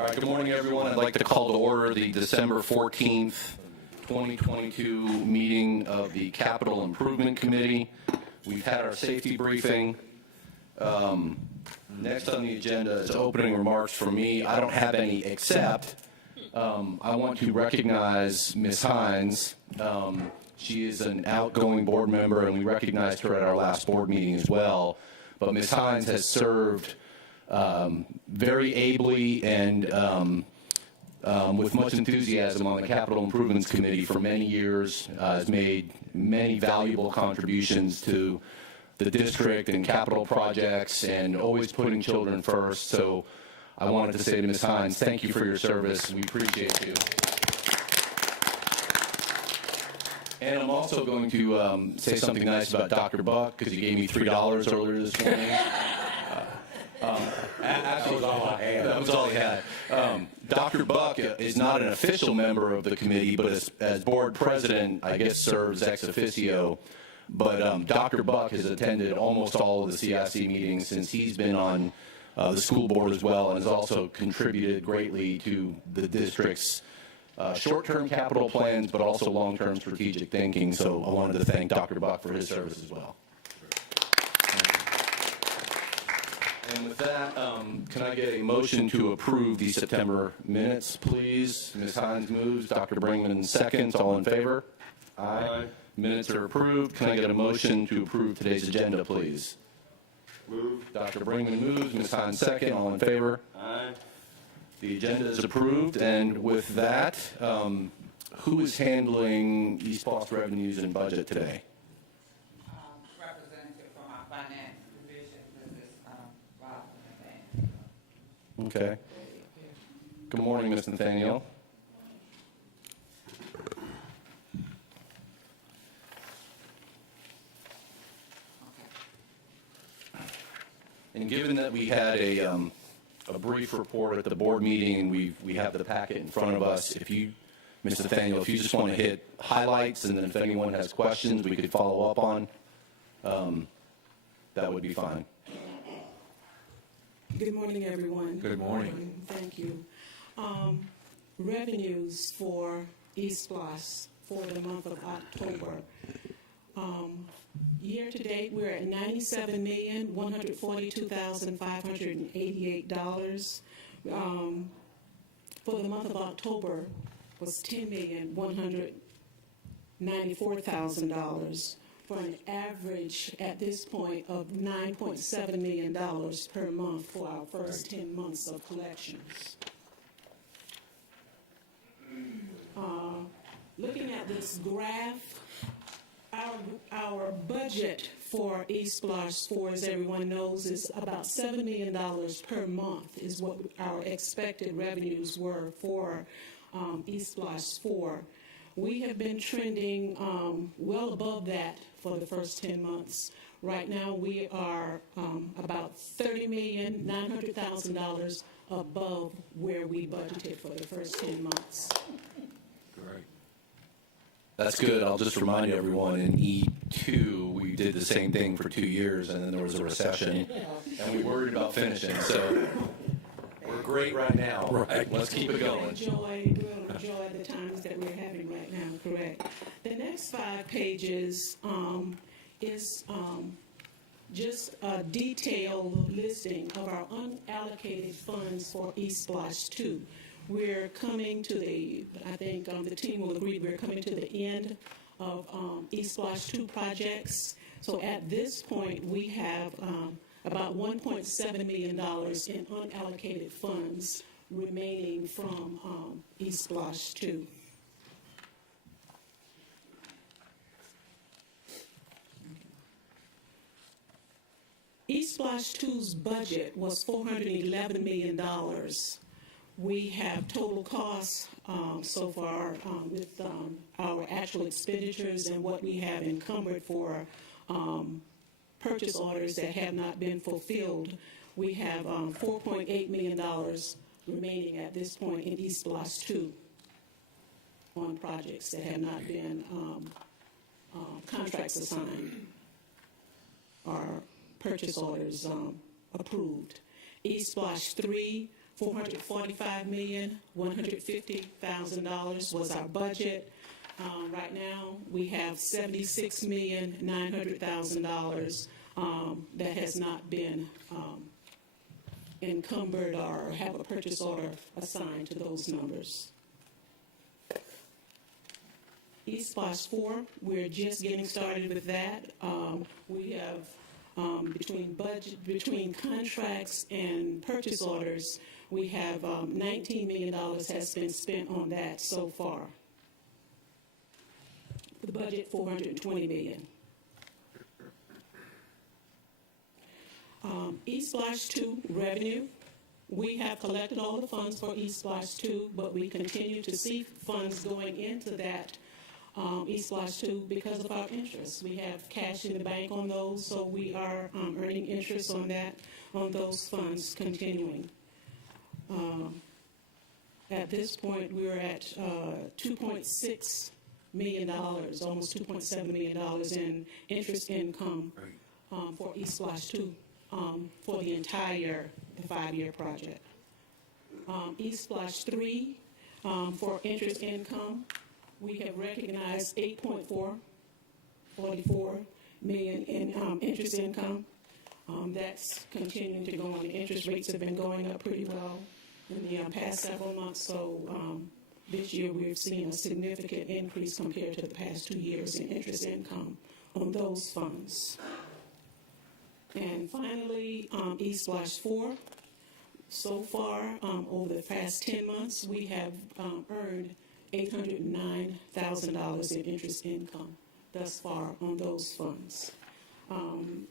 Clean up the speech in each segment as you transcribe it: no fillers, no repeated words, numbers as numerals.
All right, good morning, everyone. I'd like to call to order the December 14th, 2022 meeting of the Capital Improvement Committee. We've had our safety briefing. Next on the agenda is opening remarks from me. I don't have any except I want to recognize Ms. Hines. She is an outgoing board member, and we recognized her at our last board meeting as well. But Ms. Hines has served very ably and with much enthusiasm on the Capital Improvements Committee for many years, has made many valuable contributions to the district and capital projects and always putting children first. So I wanted to say to Ms. Hines, thank you for your service. We appreciate you. And I'm also going to say something nice about Dr. Buck because he gave me $3 earlier this morning. Actually, that was all he had. Dr. Buck is not an official member of the committee, but as board president, I guess serves ex officio. But Dr. Buck has attended almost all of the CIC meetings since he's been on the school board as well, and has also contributed greatly to the district's short-term capital plans, but also long-term strategic thinking. So I wanted to thank Dr. Buck for his service as well. And with that, can I get a motion to approve the September minutes, please? Ms. Hines moves, Dr. Brinkman seconds. All in favor? Aye. Minutes are approved. Can I get a motion to approve today's agenda, please? Move. Dr. Brinkman moves, Ms. Hines second. All in favor? Aye. The agenda is approved. And with that, who is handling East Boston revenues and budget today? Representative from our finance division, Mrs. Rob. Okay. Good morning, Ms. Nathaniel. And given that we had a brief report at the board meeting, and we have the packet in front of us, if you, Ms. Nathaniel, if you just want to hit highlights, and then if anyone has questions we could follow up on, that would be fine. Good morning, everyone. Good morning. Thank you. Revenues for East Bluffs for the month of October. Year to date, we're at $97,142,588. For the month of October was $10,194,000 for an average at this point of $9.7 million per month for our first 10 months of collections. Looking at this graph, our budget for East Bluffs 4, as everyone knows, is about $7 million per month is what our expected revenues were for East Bluffs 4. We have been trending well above that for the first 10 months. Right now we are about $30,900,000 above where we budgeted for the first 10 months. Great. That's good. I'll just remind everyone, in E2, we did the same thing for 2 years, and then there was a recession, and we worried about finishing. So we're great right now. Right. Let's keep it going. We'll enjoy the times that we're having right now, correct. The next 5 pages is just a detailed listing of our unallocated funds for East Bluffs 2. We're coming to the, I think the team will agree, we're coming to the end of East Bluffs 2 projects. So at this point, we have about $1.7 million in unallocated funds remaining from East Bluffs 2. East Bluffs 2's budget was $411 million. We have total costs so far with our actual expenditures and what we have encumbered for purchase orders that have not been fulfilled. We have $4.8 million remaining at this point in East Bluffs 2 on projects that have not been contracts assigned or purchase orders approved. East Bluffs 3, $445,150,000 was our budget. Right now, we have $76,900,000 that has not been encumbered or have a purchase order assigned to those numbers. East Splash 4, we're just getting started with that. We have between contracts and purchase orders, we have $19 million has been spent on that so far. The budget, $420 million. East Splash 2 revenue, we have collected all the funds for East Splash 2, but we continue to see funds going into that East Splash 2 because of our interest. We have cash in the bank on those, so we are earning interest on that, on those funds continuing. At this point, we're at $2.6 million, almost $2.7 million in interest income for East Splash 2 for the entire 5-year project. East Splash 3 for interest income, we have recognized $8.44 million in interest income. That's continuing to go on. The interest rates have been going up pretty well in the past several months. So this year we've seen a significant increase compared to the past 2 years in interest income on those funds. And finally, East Splash 4. So far, over the past 10 months, we have earned $809,000 in interest income thus far on those funds.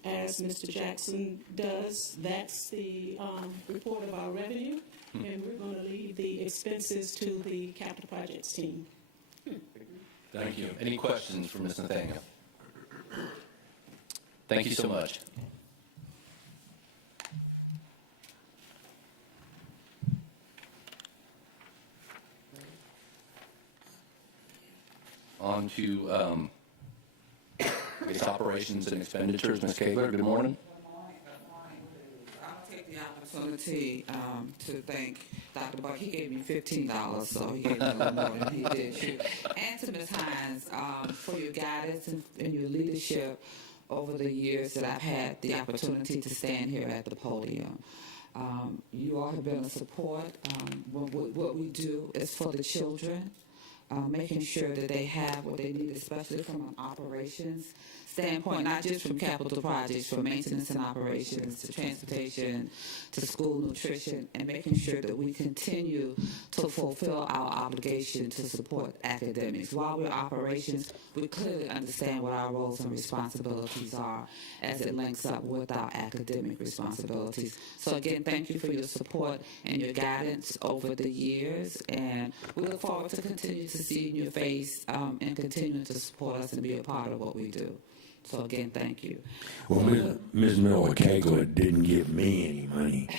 As Mr. Jackson does, that's the report of our revenue, and we're going to leave the expenses to the capital projects team. Thank you. Any questions for Ms. Nathaniel? Thank you so much. On to operations and expenditures. Ms. Kegler, good morning. Good morning. I'll take the opportunity to thank Dr. Buck. He gave me $15, so he gave me a little more than he did you. And to Ms. Hines for your guidance and your leadership over the years that I've had the opportunity to stand here at the podium. You all have been a support. What we do is for the children. Making sure that they have what they need, especially from an operations standpoint, not just from capital projects, from maintenance and operations to transportation to school nutrition, and making sure that we continue to fulfill our obligation to support academics. While we're operations, we clearly understand what our roles and responsibilities are as it links up with our academic responsibilities. So again, thank you for your support and your guidance over the years, and we look forward to continue to see your face and continue to support us and be a part of what we do. So again, thank you. Well, Ms. Miller Kegler didn't give me any money,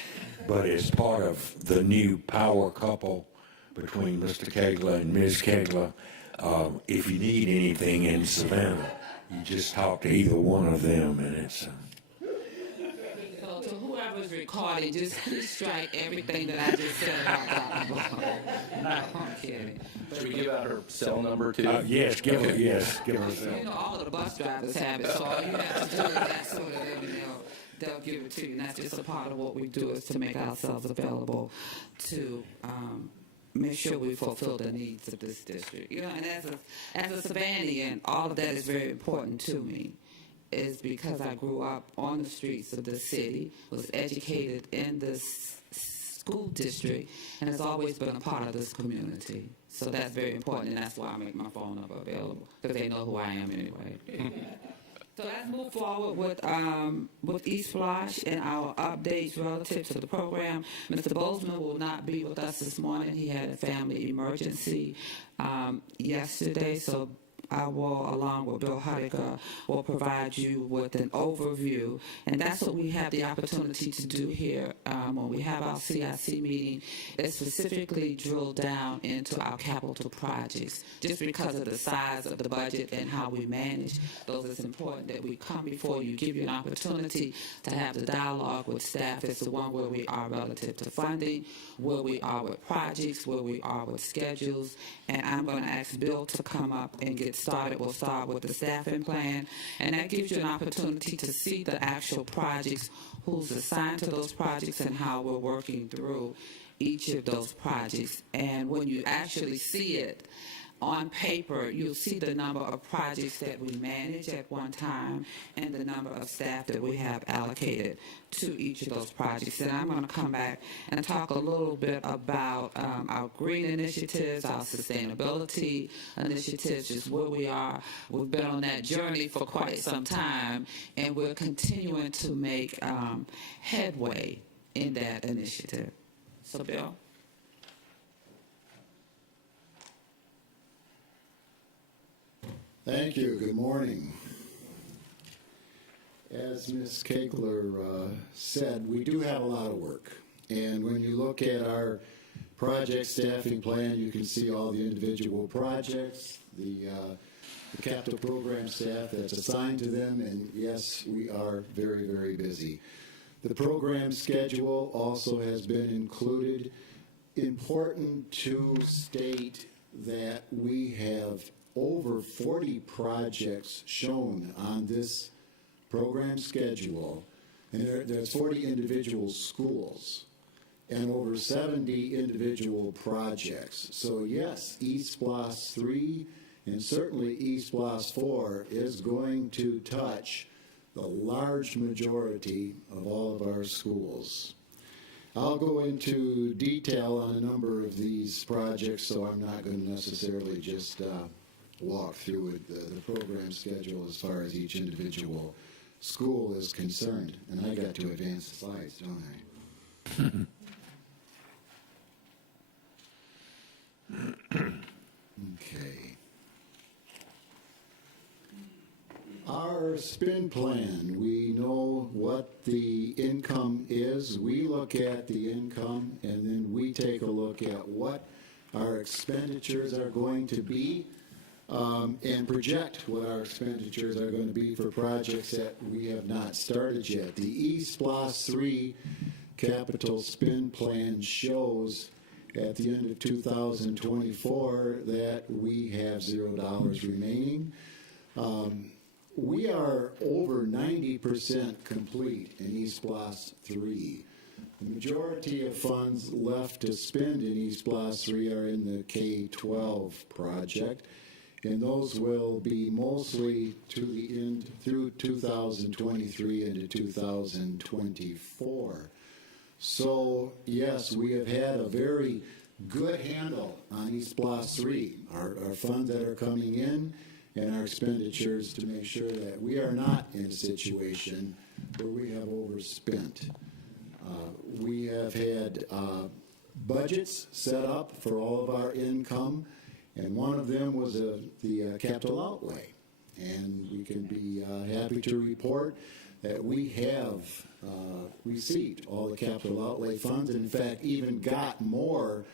but as part of the new power couple between Mr. Kegler and Ms. Kegler, if you need anything in Savannah, you just talk to either one of them, and it's... So to whoever's recording, just please strike everything that I just said about Dr. Buck. No, I'm kidding. Should we give out her cell number too? Yes, give her You cell. know, all of the bus drivers have it, so all you have to do is that so that they'll give it to you. And that's just a part of what we do, is to make ourselves available to make sure we fulfill the needs of this district. You know, and as a Savannian, all of that is very important to me, is because I grew up on the streets of the city, was educated in this school district, and has always been a part of this community. So that's very important, and that's why I make my phone number available, because they know who I am anyway. So let's move forward with East Splash and our updates relative to the program. Mr. Bozeman will not be with us this morning. He had a family emergency yesterday, so I will, along with Bill Hudiker, will provide you with an overview, and that's what we have the opportunity to do here when we have our CIC meeting, is specifically drill down into our capital projects. Just because of the size of the budget and how we manage those, it's important that we come before you, give you an opportunity to have the dialogue with staff as to one, where we are relative to funding, where we are with projects, where we are with schedules. And I'm going to ask Bill to come up and get started. We'll start with the staffing plan, and that gives you an opportunity to see the actual projects, who's assigned to those projects, and how we're working through each of those projects. And when you actually see it on paper, you'll see the number of projects that we manage at one time and the number of staff that we have allocated to each of those projects. And I'm going to come back and talk a little bit about our green initiatives, our sustainability initiatives, just where we are. We've been on that journey for quite some time, and we're continuing to make headway in that initiative. So, Bill? Thank you. Good morning. As Ms. Kegler said, we do have a lot of work. And when you look at our project staffing plan, you can see all the individual projects, the capital program staff that's assigned to them, and yes, we are very, very busy. The program schedule also has been included. Important to state that we have over 40 projects shown on this program schedule, and there's 40 individual schools and over 70 individual projects. So yes, ESPLOS 3 and certainly ESPLOS 4 is going to touch the large majority of all of our schools. I'll go into detail on a number of these projects, so I'm not going to necessarily just walk through the program schedule as far as each individual school is concerned. And I got to advance the slides, don't I? Okay. Our spin plan, we know what the income is. We look at the income, and then we take a look at what our expenditures are going to be, and project what our expenditures are going to be for projects that we have not started yet. The ESPLOS 3 capital spin plan shows at the end of 2024 that we have $0 remaining. We are over 90% complete in ESPLOS 3. The majority of funds left to spend in ESPLOS 3 are in the K-12 project, and those will be mostly to the end through 2023 into 2024. So yes, we have had a very good handle on ESPLOS 3, our funds that are coming in and our expenditures, to make sure that we are not in a situation where we have overspent. We have had budgets set up for all of our income, and one of them was the capital outlay. And we can be happy to report that we have received all the capital outlay funds, and in fact even got more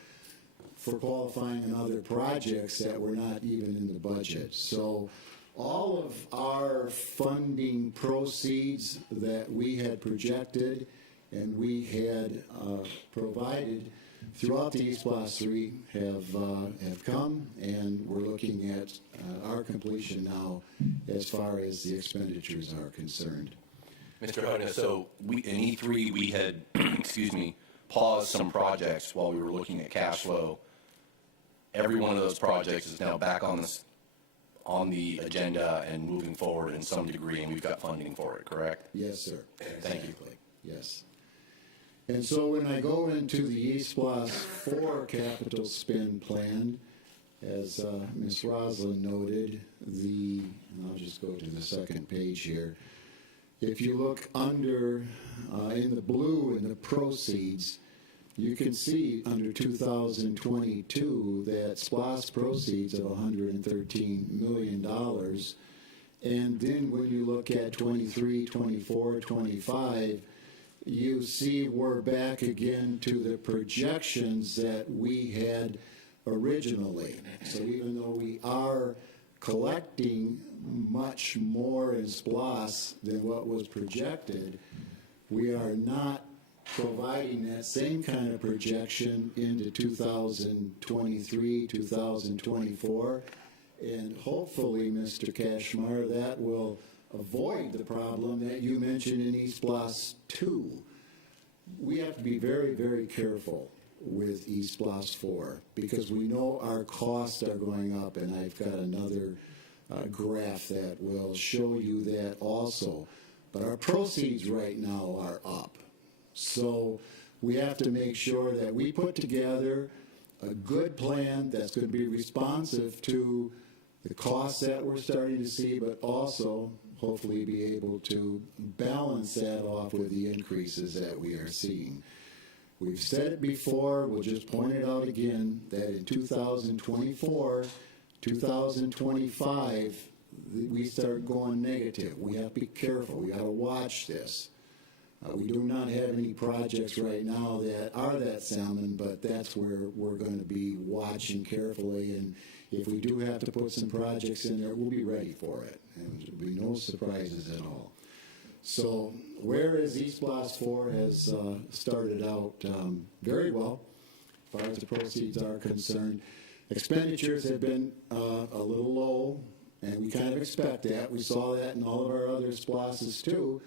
for qualifying in other projects that were not even in the budget. So all of our funding proceeds that we had projected and we had provided throughout the ESPLOS 3 have come, and we're looking at our completion now as far as the expenditures are concerned. Mr. Hudna, so in E3 we had, excuse me, paused some projects while we were looking at cash flow. Every one of those projects is now back on the agenda and moving forward in some degree, and we've got funding for it, correct? Yes, sir. Thank you. Exactly. Yes. And so when I go into the ESPLOS 4 capital spend plan, as Ms. Roslin noted, and I'll just go to the second page here. If you look under in the blue in the proceeds, you can see under 2022 that SPOS proceeds of $113 million. And then when you look at 23, 24, 25, you see we're back again to the projections that we had originally. So even though we are collecting much more in SPLOS than what was projected, we are not providing that same kind of projection into 2023, 2024. And hopefully, Mr. Cashmar, that will avoid the problem that you mentioned in East Blos 2. We have to be very, very careful with East Blos 4 because we know our costs are going up, and I've got another graph that will show you that also. But our proceeds right now are up. So we have to make sure that we put together a good plan that's going to be responsive to the costs that we're starting to see, but also hopefully be able to balance that off with the increases that we are seeing. We've said it before, we'll just point it out again, that in 2024, 2025, we start going negative. We have to be careful. We got to watch this. We do not have any projects right now that are that salmon, but that's where we're going to be watching carefully. And if we do have to put some projects in there, we'll be ready for it. And there'll be no surprises at all. So whereas East Blos 4 has started out very well, as far as the proceeds are concerned, expenditures have been a little low, and we kind of expect that. We saw that in all of our other SPLOSs too,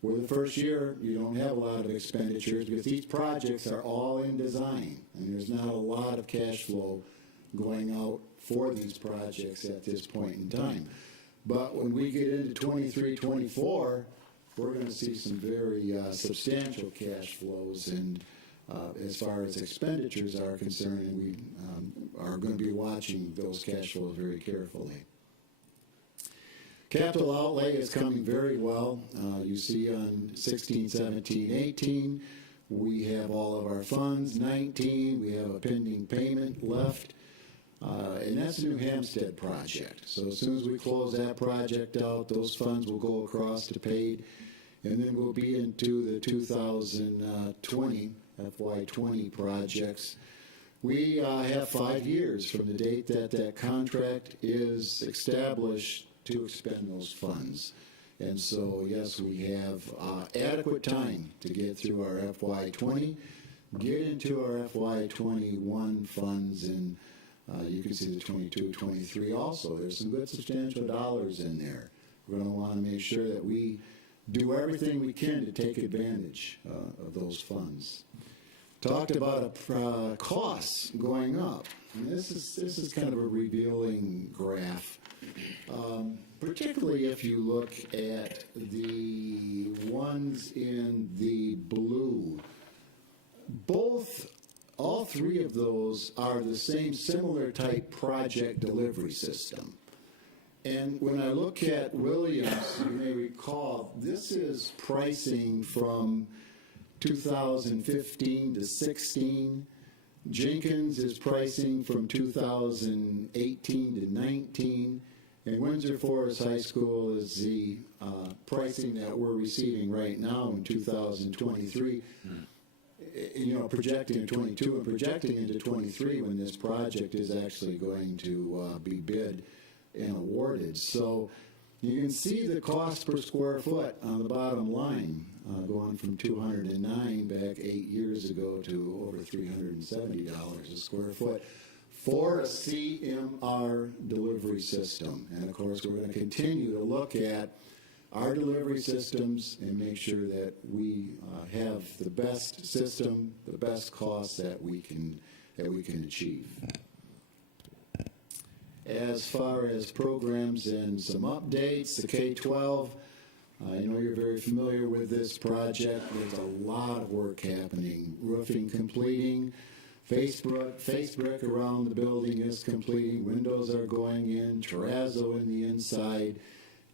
where the first year you don't have a lot of expenditures because these projects are all in design, and there's not a lot of cash flow going out for these projects at this point in time. But when we get into 23, 24, we're going to see some very substantial cash flows, and as far as expenditures are concerned, and we are going to be watching those cash flows very carefully. Capital outlay is coming very well. You see on 16, 17, 18, we have all of our funds. 19, we have a pending payment left. And that's the New Hampstead project. So as soon as we close that project out, those funds will go across to paid. And then we'll be into the 2020, FY20 projects. We have 5 years from the date that that contract is established to expend those funds. And so, yes, we have adequate time to get through our FY20, get into our FY21 funds, and you can see the 22, 23 also. There's some good substantial dollars in there. We're going to want to make sure that we do everything we can to take advantage of those funds. Talked about costs going up. And this is kind of a revealing graph. Particularly if you look at the ones in the blue. All three of those are the same similar type project delivery system. And when I look at Williams, you may recall, this is pricing from 2015 to 16. Jenkins is pricing from 2018 to 19. And Windsor Forest High School is the pricing that we're receiving right now in 2023. Projecting in 22 and projecting into 23 when this project is actually going to be bid and awarded. So you can see the cost per square foot on the bottom line going from $209 back 8 years ago to over $370 a square foot for a CMR delivery system. And of course, we're going to continue to look at our delivery systems and make sure that we have the best system, the best costs that we can achieve. As far as programs and some updates, the K-12, I know you're very familiar with this project. There's a lot of work happening. Roofing completing, face brick around the building is completing, windows are going in, terrazzo in the inside.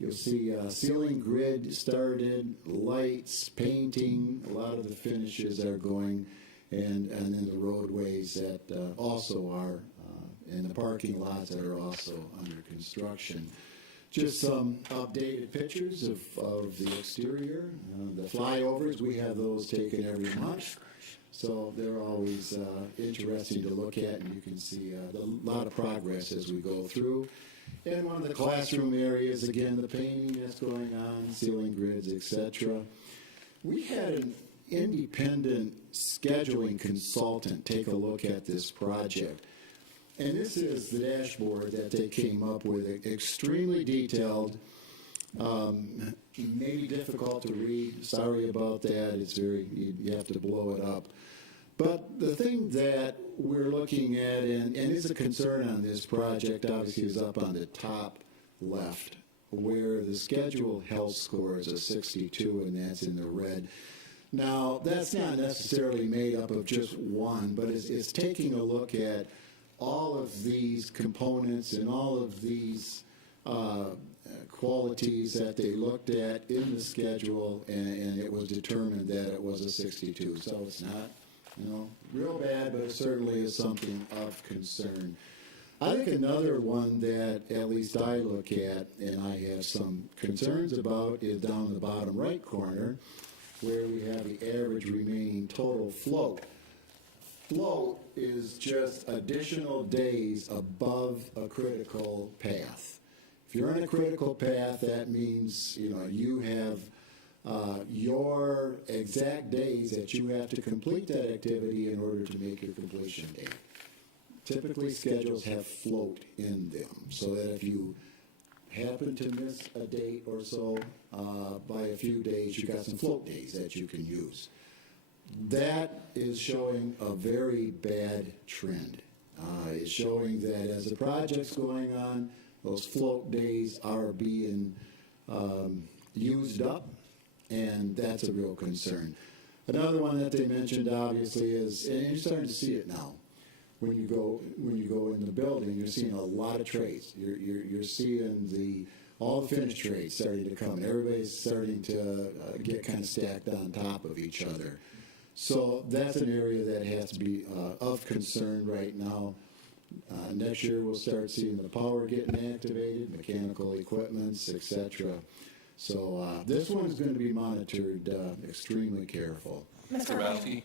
You'll see ceiling grid started, lights, painting, a lot of the finishes are going. and then the roadways that also are, and the parking lots that are also under construction. Just some updated pictures of the exterior. The flyovers, we have those taken every month. So they're always interesting to look at, and you can see a lot of progress as we go through. And one of the classroom areas, again, the painting that's going on, ceiling grids, etc. We had an independent scheduling consultant take a look at this project. And this is the dashboard that they came up with, extremely detailed, maybe difficult to read. Sorry about that. It's very, you have to blow it up. But the thing that we're looking at, and is a concern on this project, obviously, is up on the top left, where the schedule health score is a 62, and that's in the red. Now, that's not necessarily made up of just one, but it's taking a look at all of these components and all of these qualities that they looked at in the schedule, and it was determined that it was a 62. So it's not, real bad, but it certainly is something of concern. I think another one that at least I look at and I have some concerns about is down in the bottom right corner, where we have the average remaining total float. Float is just additional days above a critical path. If you're on a critical path, that means you have your exact days that you have to complete that activity in order to make your completion date. Typically, schedules have float in them, so that if you happen to miss a date or so by a few days, you've got some float days that you can use. That is showing a very bad trend. It's showing that as the project's going on, those float days are being used up, and that's a real concern. Another one that they mentioned, obviously, is, and you're starting to see it now, when you go in the building, you're seeing a lot of trays. You're seeing all the finished trays starting to come. Everybody's starting to get kind of stacked on top of each other. So that's an area that has to be of concern right now. Next year we'll start seeing the power getting activated, mechanical equipments, etc. So this one is going to be monitored extremely careful. Mr. Grabowski?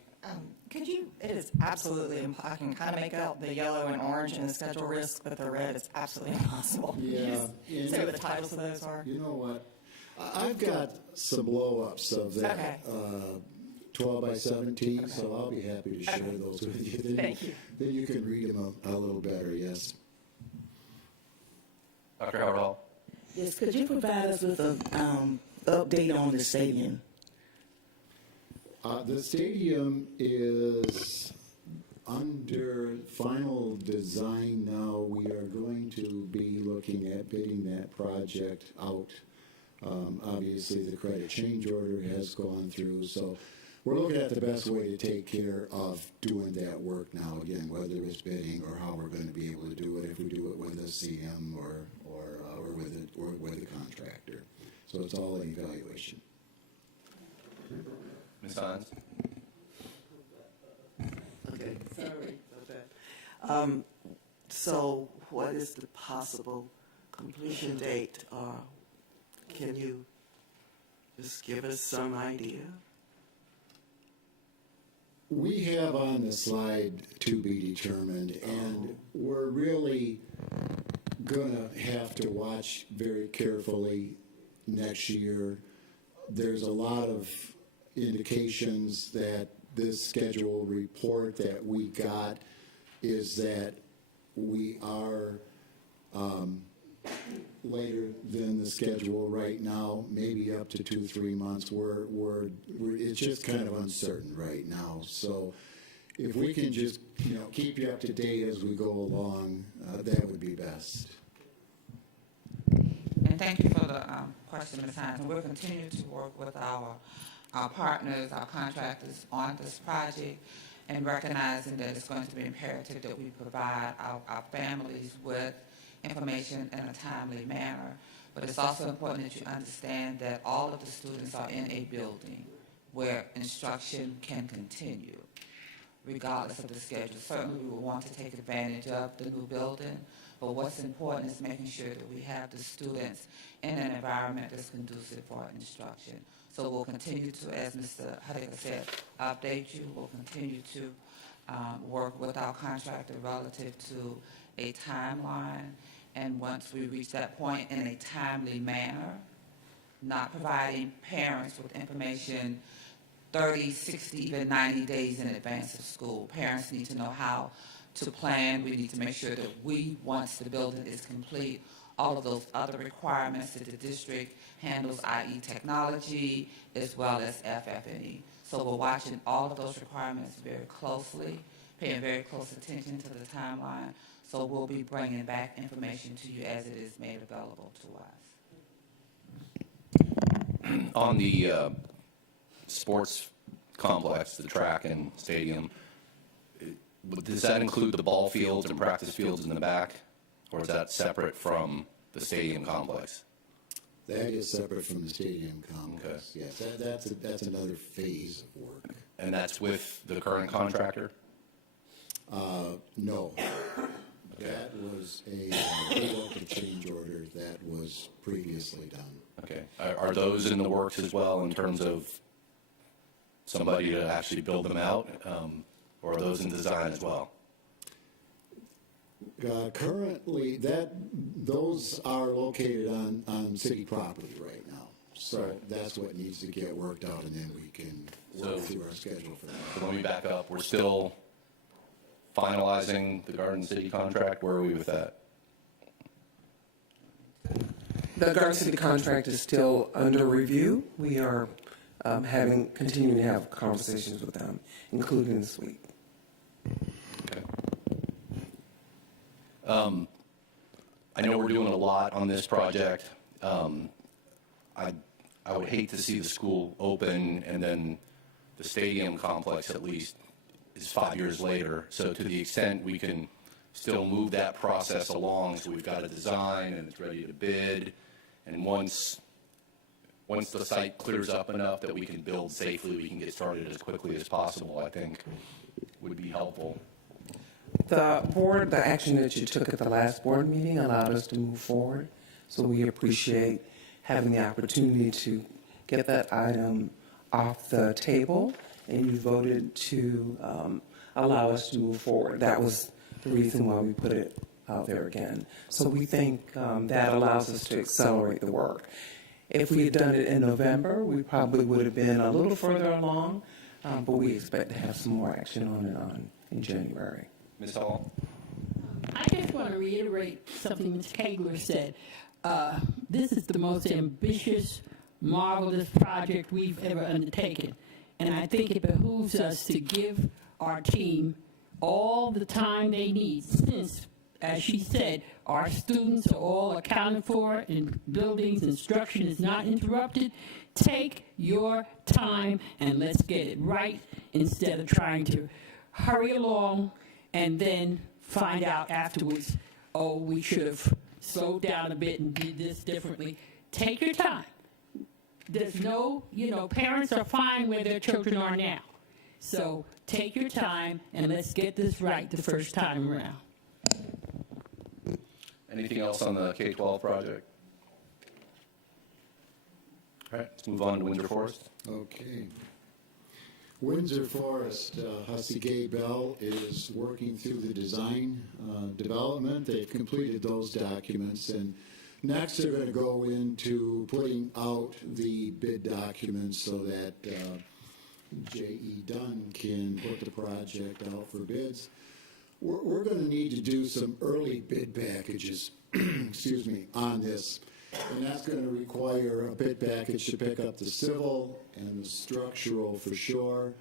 Could you, it is absolutely, I can kind of make out the yellow and orange in the schedule risk, but the red is absolutely impossible. Yeah. Say what the titles of those are. You know what? I've got some blow-ups of that. Okay. 12 by 17, so I'll be happy to share those with you. Then, Thank you. Then you can read them a little better, yes. Dr. Howard Hall? Yes, could you provide us with an update on the stadium? The stadium is under final design now. We are going to be looking at bidding that project out. Obviously, the credit change order has gone through, so we're looking at the best way to take care of doing that work now. Again, whether it's bidding or how we're going to be able to do it, if we do it with a CM or with a contractor. So it's all in evaluation. Ms. Hines? Okay, sorry about that. So what is the possible completion date? Can you just give us some idea? We have on the slide to be determined, and we're really going to have to watch very carefully next year. There's a lot of indications that this schedule report that we got is that we are later than the schedule right now, maybe up to 2-3 months. It's just kind of uncertain right now. So if we can just keep you up to date as we go along, that would be best. And thank you for the question, Ms. Hines. And we'll continue to work with our partners, our contractors on this project, and recognizing that it's going to be imperative that we provide our families with information in a timely manner. But it's also important that you understand that all of the students are in a building where instruction can continue. regardless of the schedule. Certainly, we will want to take advantage of the new building, but what's important is making sure that we have the students in an environment that's conducive for instruction. So we'll continue to, as Mr. Hudiker said, update you. We'll continue to work with our contractor relative to a timeline. And once we reach that point in a timely manner, not providing parents with information 30, 60, even 90 days in advance of school. Parents need to know how to plan. We need to make sure that once the building is complete, all of those other requirements that the district handles, i.e. technology, as well as FF&E. So we're watching all of those requirements very closely, paying very close attention to the timeline. So we'll be bringing back information to you as it is made available to us. On the sports complex, the track and stadium, does that include the ball fields and practice fields in the back, or is that separate from the stadium complex? That is separate from the stadium complex. Okay. Yes, that's another phase of work. And that's with the current contractor? No. Okay. That was a local change order that was previously done. Okay. Are those in the works as well in terms of somebody to actually build them out, or are those in design as well? Currently, those are located on city property right now. So Right. that's what needs to get worked out, and then we can work through our schedule for that. So let me back up. We're still finalizing the Garden City contract. Where are we with that? The Garden City contract is still under review. We are continuing to have conversations with them, including this week. Okay. I know we're doing a lot on this project. I would hate to see the school open and then the stadium complex at least is 5 years later. So to the extent we can still move that process along, so we've got a design and it's ready to bid, and once the site clears up enough that we can build safely, we can get started as quickly as possible, I think would be helpful. The action that you took at the last board meeting allowed us to move forward. So we appreciate having the opportunity to get that item off the table, and you voted to allow us to move forward. That was the reason why we put it out there again. So we think that allows us to accelerate the work. If we had done it in November, we probably would have been a little further along, but we expect to have some more action on it in January. Ms. Hall? I just want to reiterate something Ms. Kegler said. This is the most ambitious, marvelous project we've ever undertaken. And I think it behooves us to give our team all the time they need, since, as she said, our students are all accounted for and buildings, instruction is not interrupted. Take your time and let's get it right instead of trying to hurry along and then find out afterwards, oh, we should have slowed down a bit and did this differently. Take your time. There's no, parents are fine where their children are now. So take your time and let's get this right the first time around. Anything else on the K-12 project? All right, let's move on to Windsor Forest. Okay. Windsor Forest, Hussey Gay Bell is working through the design development. They've completed those documents, and next they're going to go into putting out the bid documents so that J.E. Dunn can put the project out for bids. We're going to need to do some early bid packages, excuse me, on this. And that's going to require a bid package to pick up the civil and the structural for sure.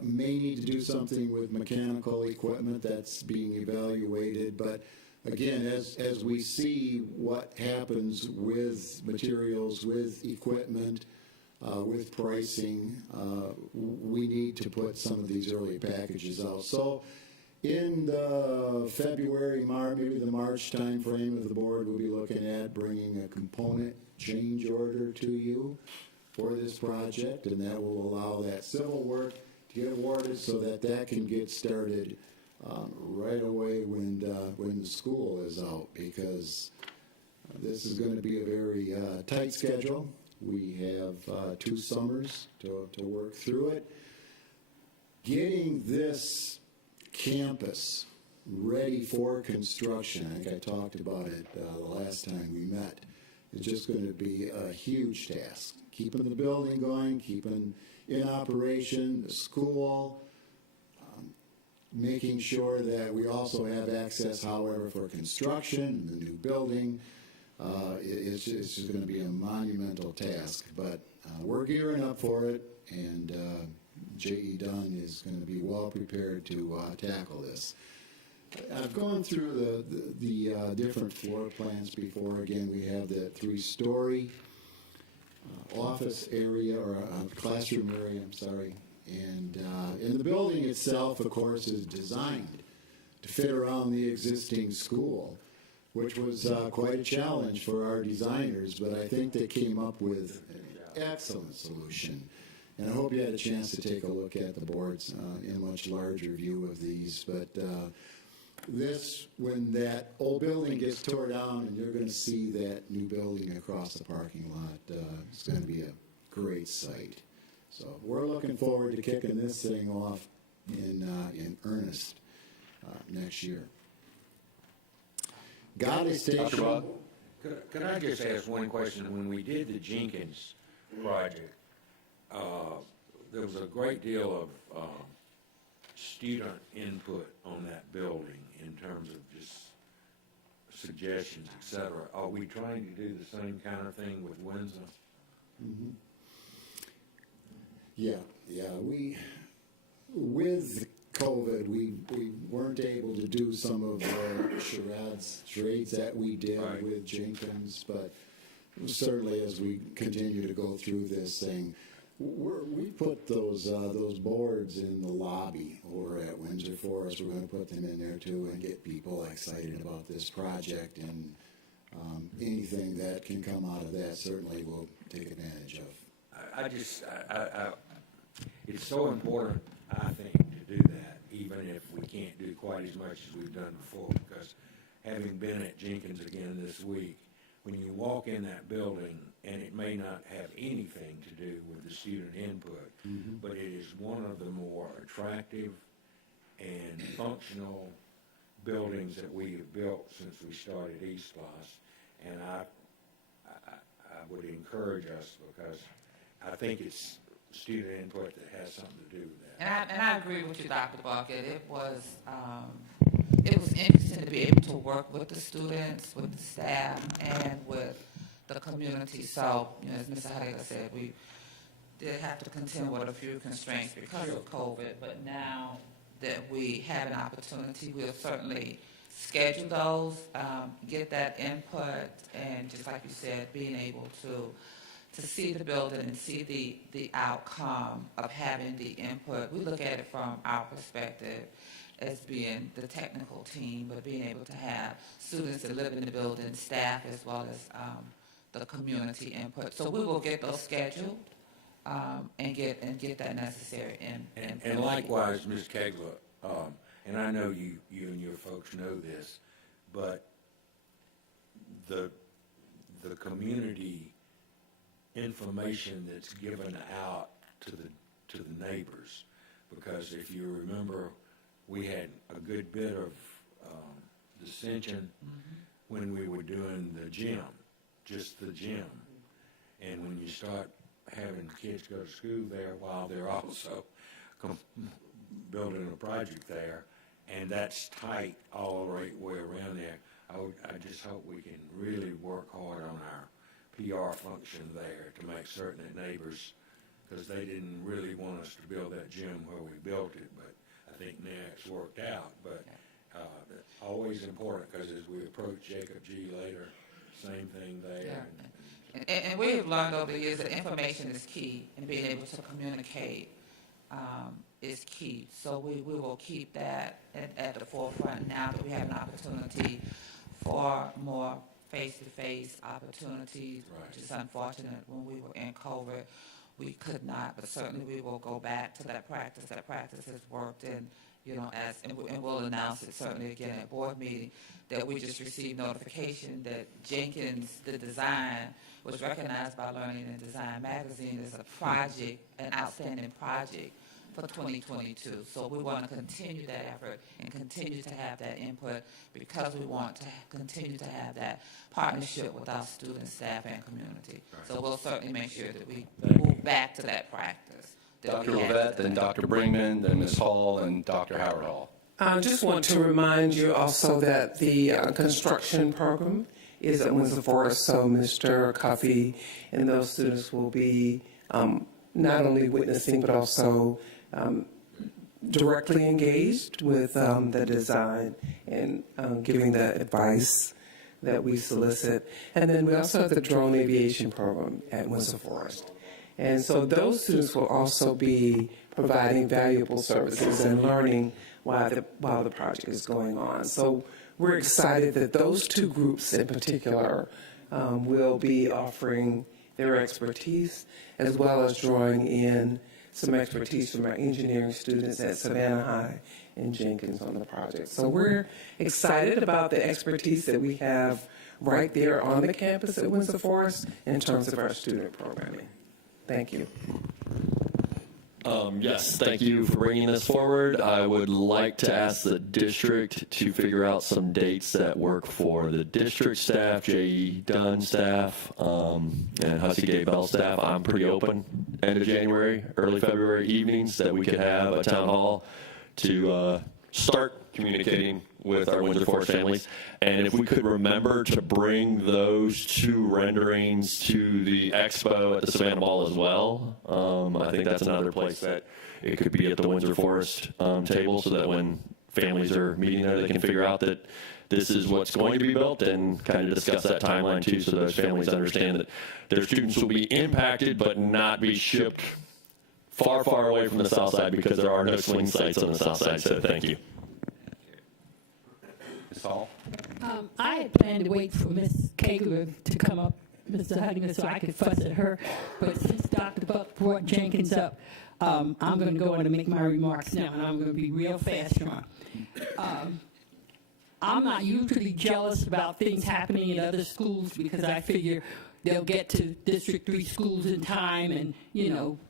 May need to do something with mechanical equipment that's being evaluated. But again, as we see what happens with materials, with equipment, with pricing, we need to put some of these early packages out. So in the February, March, maybe the March timeframe of the board, we'll be looking at bringing a component change order to you for this project, and that will allow that civil work to get awarded so that that can get started right away when the school is out, because this is going to be a very tight schedule. We have 2 summers to work through it. Getting this campus ready for construction, I think I talked about it the last time we met, is just going to be a huge task. Keeping the building going, keeping in operation the school, making sure that we also have access, however, for construction, the new building. It's just going to be a monumental task, but we're gearing up for it, and J.E. Dunn is going to be well prepared to tackle this. I've gone through the different floor plans before. Again, we have that 3-story office area, or classroom area, I'm sorry. And the building itself, of course, is designed to fit around the existing school, which was quite a challenge for our designers, but I think they came up with an excellent solution. And I hope you had a chance to take a look at the boards in a much larger view of these. But this, when that old building gets tore down and you're going to see that new building across the parking lot, it's going to be a great sight. So we're looking forward to kicking this thing off in earnest next year. Godley Station. Dr. Bob? Could I just ask one question? When we did the Jenkins project, there was a great deal of student input on that building in terms of just suggestions, et cetera. Are we trying to do the same kind of thing with Windsor? Mm-hmm. Yeah. With COVID, we weren't able to do some of the charades that we did Right. with Jenkins, but certainly as we continue to go through this thing, we put those boards in the lobby over at Windsor Forest. We're going to put them in there too and get people excited about this project, and anything that can come out of that certainly we'll take advantage of. It's so important, I think, to do that, even if we can't do quite as much as we've done before, because having been at Jenkins again this week, when you walk in that building, and it may not have anything to do with the student input, but it is one of the more attractive and functional buildings that we have built since we started East Los, and I would encourage us, because I think it's student input that has something to do with that. And I agree with you, Dr. Bucket. It was interesting to be able to work with the students, with the staff, and with the community. So, as Mr. Heidegger said, we did have to contend with a few constraints because of COVID, but now that we have an opportunity, we'll certainly schedule those, get that input, and just like you said, being able to see the building and see the outcome of having the input. We look at it from our perspective as being the technical team, but being able to have students that live in the building, staff, as well as the community input. So we will get those scheduled and get that necessary input. And likewise, Ms. Kegler, and I know you and your folks know this, but the community information that's given out to the neighbors, because if you remember, we had a good bit of dissension when we were doing the gym, just the gym, and when you start having kids go to school there while they're also building a project there, and that's tight all the right way around there. I just hope we can really work hard on our PR function there to make certain that neighbors, because they didn't really want us to build that gym where we built it, but I think now it's worked out. But always important, because as we approach Jacob G. later, same thing there. Yeah. And we have learned over the years that information is key, and being able to communicate is key. So we will keep that at the forefront now that we have an opportunity for more face-to-face opportunities, Right. which is unfortunate when we were in COVID. we could not, but certainly we will go back to that practice. That practice has worked, and and we'll announce it certainly again at board meeting, that we just received notification that Jenkins, the design, was recognized by Learning and Design magazine as a project, an outstanding project for 2022. So we want to continue that effort and continue to have that input, because we want to continue to have that partnership with our students, staff, and community. So we'll certainly make sure that we move back to that practice. Dr. Levette, then Dr. Bringman, then Ms. Hall, and Dr. Howard Hall. I just want to remind you also that the construction program is at Windsor Forest, so Mr. Cuffey and those students will be not only witnessing but also directly engaged with the design and giving the advice that we solicit. And then we also have the drone aviation program at Windsor Forest. And so those students will also be providing valuable services and learning while the project is going on. So we're excited that those two groups in particular will be offering their expertise, as well as drawing in some expertise from our engineering students at Savannah High and Jenkins on the project. So we're excited about the expertise that we have right there on the campus at Windsor Forest in terms of our student programming. Thank you. Yes, thank you for bringing this forward. I would like to ask the district to figure out some dates that work for the district staff, J.E. Dunn staff, and Hussey Gay Bell staff. I'm pretty open end of January, early February evenings that we could have a town hall to start communicating with our Windsor Forest families. And if we could remember to bring those two renderings to the expo at the Savannah Mall as well. I think that's another place that it could be at the Windsor Forest table, so that when families are meeting there, they can figure out that this is what's going to be built, and kind of discuss that timeline too, so those families understand that their students will be impacted but not be shipped far, far away from the south side, because there are no swing sites on the south side. So thank you. Ms. Hall? I had planned to wait for Ms. Kegler to come up, Mr. Huddinger, so I could fuss at her. But since Dr. Buck brought Jenkins up, I'm going to go on and make my remarks now, and I'm going to be real fast, Sean. I'm not usually jealous about things happening in other schools, because I figure they'll get to District 3 schools in time and,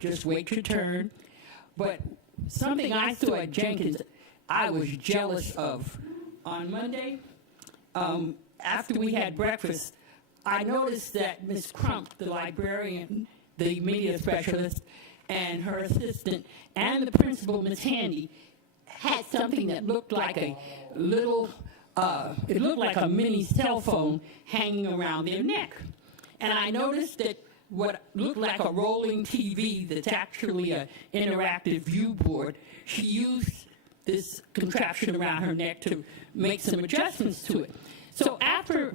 just wait your turn. But something I saw at Jenkins, I was jealous of. On Monday, after we had breakfast, I noticed that Ms. Crump, the librarian, the media specialist, and her assistant, and the principal, Ms. Handy, had something that looked like a little, it looked like a mini cell phone hanging around their neck. And I noticed that what looked like a rolling TV that's actually an interactive view board, she used this contraption around her neck to make some adjustments to it. So after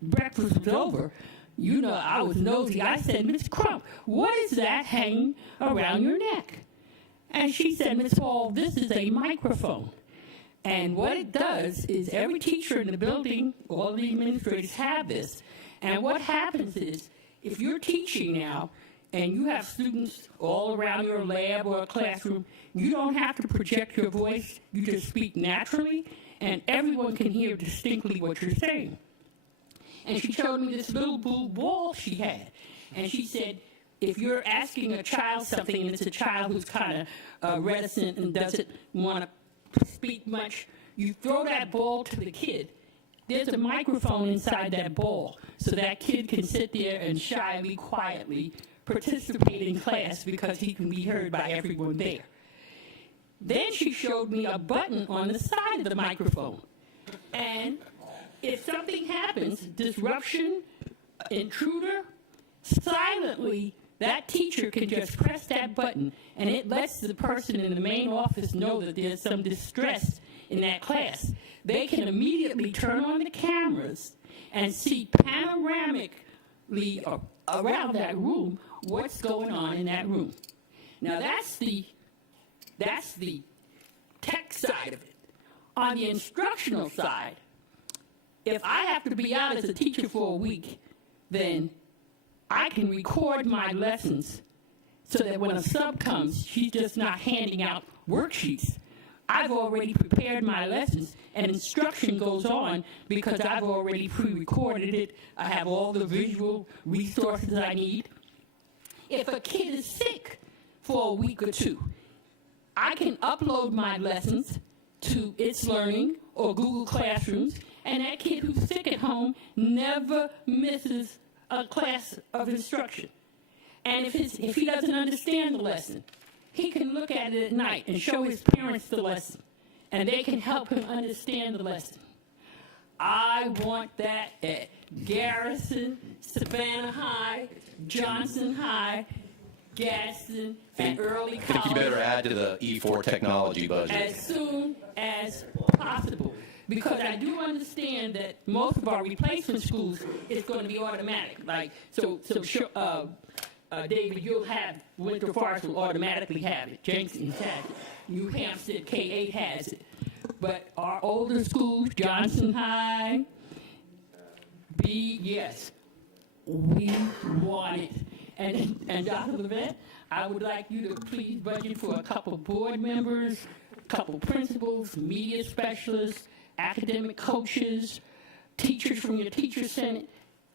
breakfast was over, I was nosy. I said, Ms. Crump, what is that hanging around your neck? And she said, Ms. Hall, this is a microphone. And what it does is every teacher in the building, all the administrators have this. And what happens is, if you're teaching now, and you have students all around your lab or a classroom, you don't have to project your voice. You just speak naturally, and everyone can hear distinctly what you're saying. And she showed me this little blue ball she had. And she said, if you're asking a child something, and it's a child who's kind of reticent and doesn't want to speak much, you throw that ball to the kid. There's a microphone inside that ball, so that kid can sit there and shyly, quietly participate in class, because he can be heard by everyone there. Then she showed me a button on the side of the microphone. And if something happens, disruption, intruder, silently, that teacher can just press that button, and it lets the person in the main office know that there's some distress in that class. They can immediately turn on the cameras and see panoramically around that room what's going on in that room. Now that's the tech side of it. On the instructional side, if I have to be out as a teacher for a week, then I can record my lessons so that when a sub comes, she's just not handing out worksheets. I've already prepared my lessons, and instruction goes on because I've already pre-recorded it. I have all the visual resources I need. If a kid is sick for a week or two, I can upload my lessons to It's Learning or Google Classrooms, and that kid who's sick at home never misses a class of instruction. And if he doesn't understand the lesson, he can look at it at night and show his parents the lesson, and they can help him understand the lesson. I want that at Garrison, Savannah High, Johnson High, Gadsden, and Early I think you College better add to the E4 technology budget. as soon as possible. Because I do understand that most of our replacement schools is going to be automatic. Like, David, you'll have, Winter Forest will automatically have it. Jenkins has it. New Hampstead K-8 has it. But our older schools, Johnson High, yes, we want it. And Dr. Levette, I would like you to please budget for a couple board members, a couple principals, media specialists, academic coaches, teachers from your teacher senate,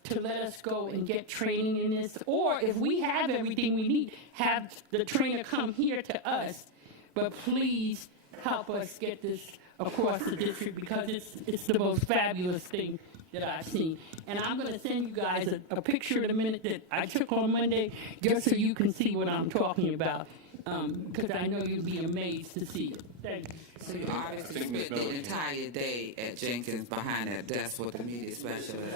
to let us go and get training in this. Or if we have everything we need, have the trainer come here to us. But please help us get this across the district, because it's the most fabulous thing that I've seen. And I'm going to send you guys a picture in a minute that I took on Monday, just so you can see what I'm talking about, because I know you'll be amazed to see it. Thank you. So you obviously spent the entire day at Jenkins behind that desk with the media specialist.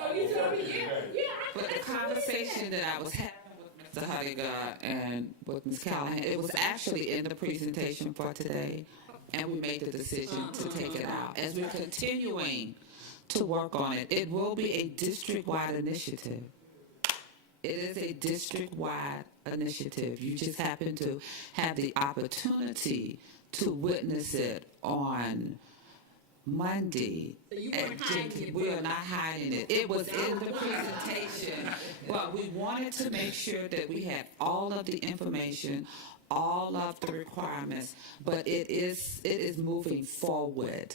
Oh, you saw me? Yeah. But the conversation that I was having with Mr. Huddiger and with Ms. Callahan, it was actually in the presentation for today, and we made the decision to take it out. As we're continuing to work on it, it will be a district-wide initiative. It is a district-wide initiative. You just happen to have the opportunity to witness it on Monday. You weren't hiding it. We are not hiding it. It was in the presentation, but we wanted to make sure that we had all of the information, all of the requirements, but it is moving forward.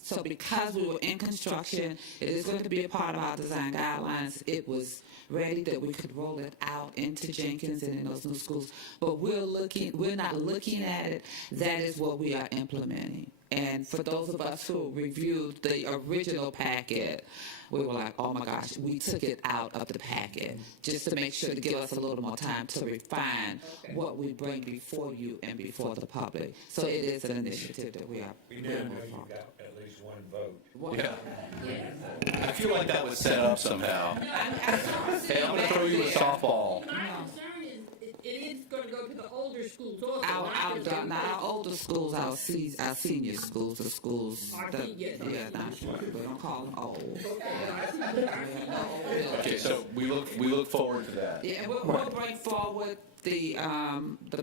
So because we were in construction, it is going to be a part of our design guidelines. It was ready that we could roll it out into Jenkins and in those new schools. But we're not looking at it. That is what we are implementing. And for those of us who reviewed the original packet, we were like, oh my gosh, we took it out of the packet just to make sure to give us a little more time to refine what we bring before you and before the public. So it is an initiative that we are We now know you got at least one vote. Yeah. I feel like that was set up somehow. Hey, I'm going to throw you a softball. My concern is it is going to go to the older schools also. Not our older schools, our senior schools, the schools. We don't call them old. Okay, so we look forward to that. Yeah, and we'll bring forward the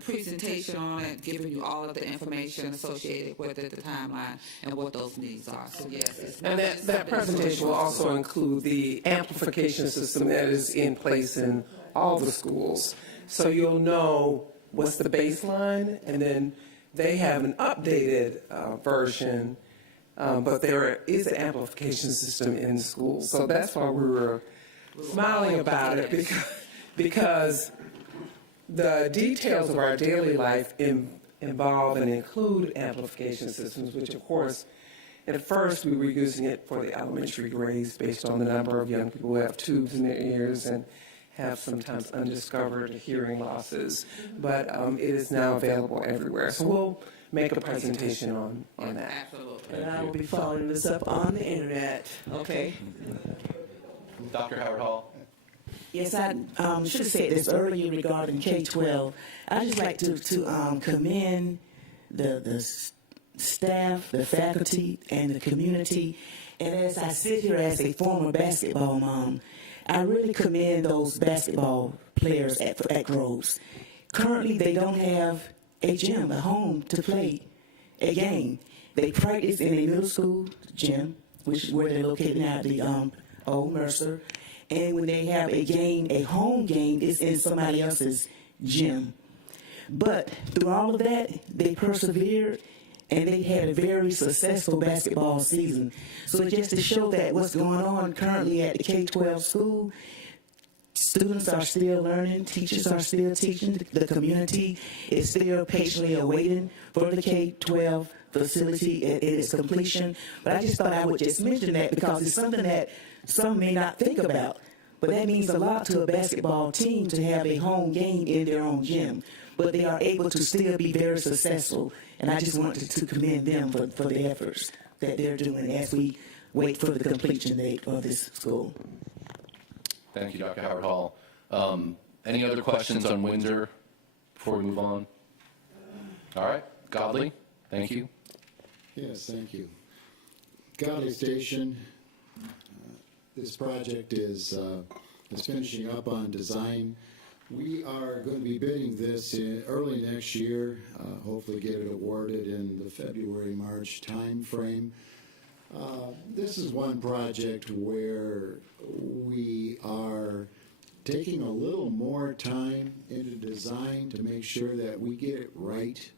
presentation on it, giving you all of the information associated with it, the timeline, and what those needs are. So yes, it's And that presentation will also include the amplification system that is in place in all the schools. So you'll know what's the baseline, and then they have an updated version, but there is an amplification system in schools. So that's why we were smiling about it, because the details of our daily life involve and include amplification systems, which of course, at first we were using it for the elementary grades based on the number of young people who have tubes in their ears and have sometimes undiscovered hearing losses, but it is now available everywhere. So we'll make a presentation on that. absolutely. And I will be following this up on the internet. Okay. Dr. Howard Hall. Yes, I should have said this earlier regarding K-12. I'd just like to commend the staff, the faculty, and the community. And as I sit here as a former basketball mom, I really commend those basketball players at Groves. Currently, they don't have a gym, a home to play a game. They practice in a middle school gym, which is where they're located now at the old Mercer. and when they have a game, a home game, it's in somebody else's gym. But through all of that, they persevered, and they had a very successful basketball season. So just to show that what's going on currently at the K-12 school, students are still learning, teachers are still teaching, the community is still patiently awaiting for the K-12 facility at its completion. But I just thought I would just mention that because it's something that some may not think about. But that means a lot to a basketball team to have a home game in their own gym. But they are able to still be very successful. And I just wanted to commend them for the efforts that they're doing as we wait for the completion date of this school. Thank you, Dr. Howard Hall. Any other questions on Windsor before we move on? All right, Godley, thank you. Yes, thank you. Godley Station, this project is finishing up on design. We are going to be bidding this in early next year, hopefully get it awarded in the February-March time frame. This is one project where we are taking a little more time into design to make sure that we get it right.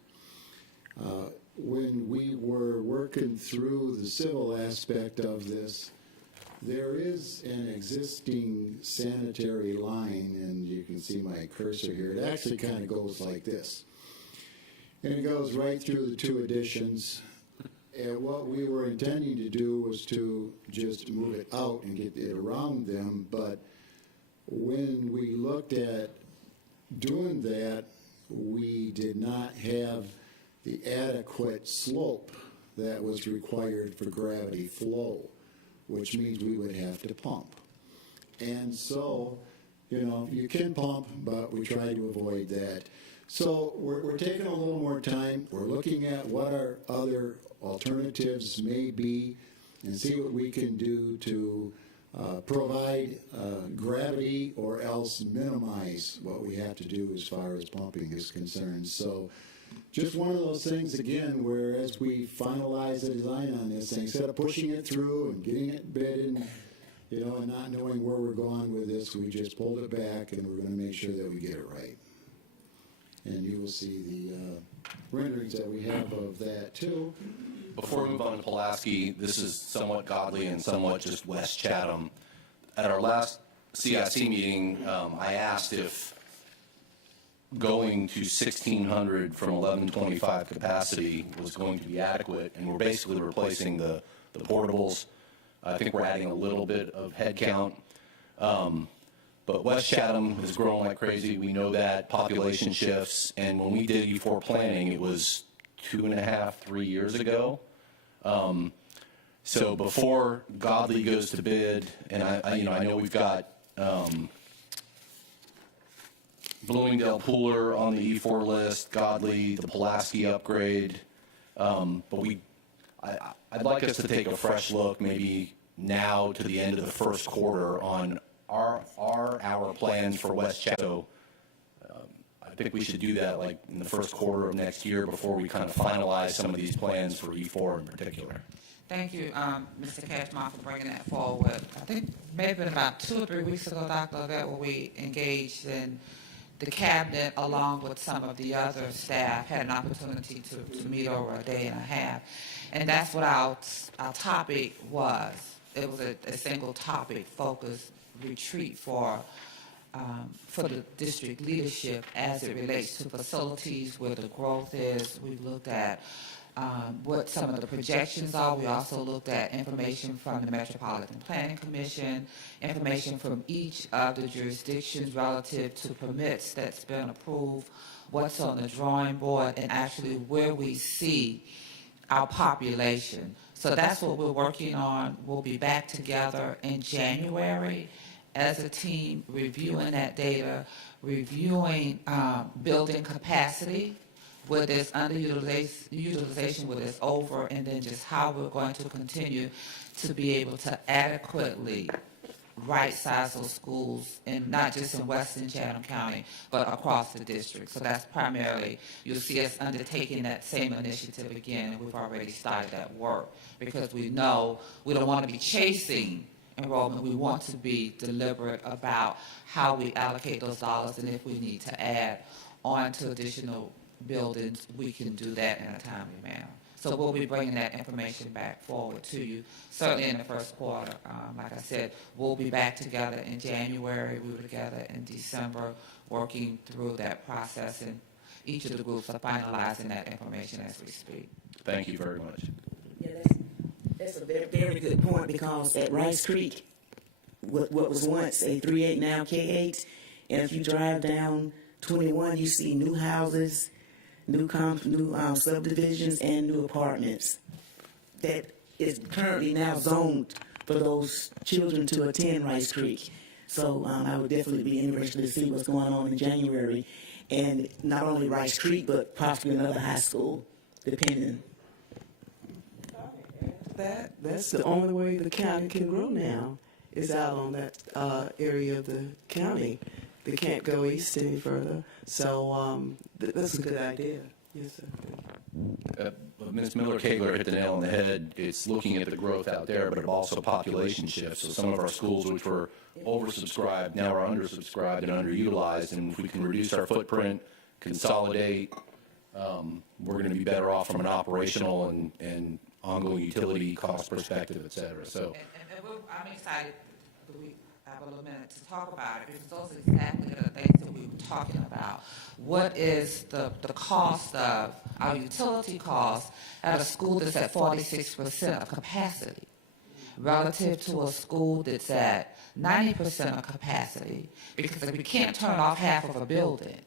When we were working through the civil aspect of this, there is an existing sanitary line, and you can see my cursor here. It actually kind of goes like this. And it goes right through the two additions. And what we were intending to do was to just move it out and get it around them. But when we looked at doing that, we did not have the adequate slope that was required for gravity flow, which means we would have to pump. And so, you know, you can pump, but we try to avoid that. So we're taking a little more time. We're looking at what our other alternatives may be and see what we can do to provide gravity or else minimize what we have to do as far as pumping is concerned. So just one of those things, again, where as we finalize the design on this thing, instead of pushing it through and getting it bid and, you know, and not knowing where we're going with this, we just pulled it back and we're going to make sure that we get it right. And you will see the renderings that we have of that too. Before we move on to Pulaski, this is somewhat Godley and somewhat just West Chatham. At our last CIC meeting, I asked if going to 1,600 from 1125 capacity was going to be adequate, and we're basically replacing the portables. I think we're adding a little bit of head count. But West Chatham has grown like crazy. We know that population shifts, and when we did E4 planning, it was 2.5, 3 years ago. So before Godley goes to bid, and I know we've got Bloomingdale Pooler on the E4 list, Godley, the Pulaski upgrade, but I'd like us to take a fresh look, maybe now to the end of the first quarter, on our plans for West Chatham. So I think we should do that like in the first quarter of next year before we kind of finalize some of these plans for E4 in particular. Thank you, Mr. Cashmore, for bringing that forward. I think maybe about 2 or 3 weeks ago, Dr. Lovett, where we engaged in the cabinet along with some of the other staff, had an opportunity to meet over a day and a half. And that's what our topic was. It was a single topic focused retreat for the district leadership as it relates to facilities, where the growth is. We looked at what some of the projections are. We also looked at information from the Metropolitan Planning Commission, information from each of the jurisdictions relative to permits that's been approved, what's on the drawing board, and actually where we see our population. So that's what we're working on. We'll be back together in January as a team, reviewing that data, reviewing building capacity, where there's underutilization, where it's over, and then just how we're going to continue to be able to adequately right-size those schools, and not just in Western Chatham County, but across the district. So that's primarily, you'll see us undertaking that same initiative again, and we've already started that work, because we know we don't want to be chasing enrollment, we want to be deliberate about how we allocate those dollars, and if we need to add on to additional buildings, we can do that in a timely manner. So we'll be bringing that information back forward to you, certainly in the first quarter. Like I said, we'll be back together in January. We were together in December, working through that process, and each of the groups are finalizing that information as we speak. Thank you very much. Yeah, that's a very, very good point, because at Rice Creek, what was once a 3-8, now K-8, and if you drive down 21, you see new houses, new subdivisions, and new apartments that is currently now zoned for those children to attend Rice Creek. So I would definitely be interested to see what's going on in January, and not only Rice Creek, but possibly another high school, depending. That's the only way the county can grow now, is out on that area of the county. They can't go east any further. So that's a good idea. Yes, sir. Ms. Miller-Kegler hit the nail on the head. It's looking at the growth out there, but also population shifts. So some of our schools, which were oversubscribed, now are undersubscribed and underutilized. And if we can reduce our footprint, consolidate, we're going to be better off from an operational and ongoing utility cost perspective, et cetera. So, I'm excited that we have a little minute to talk about it, because those are exactly the things that we were talking about. What is the cost of our utility costs at a school that's at 46% of capacity relative to a school that's at 90% of capacity? Because we can't turn off half of a building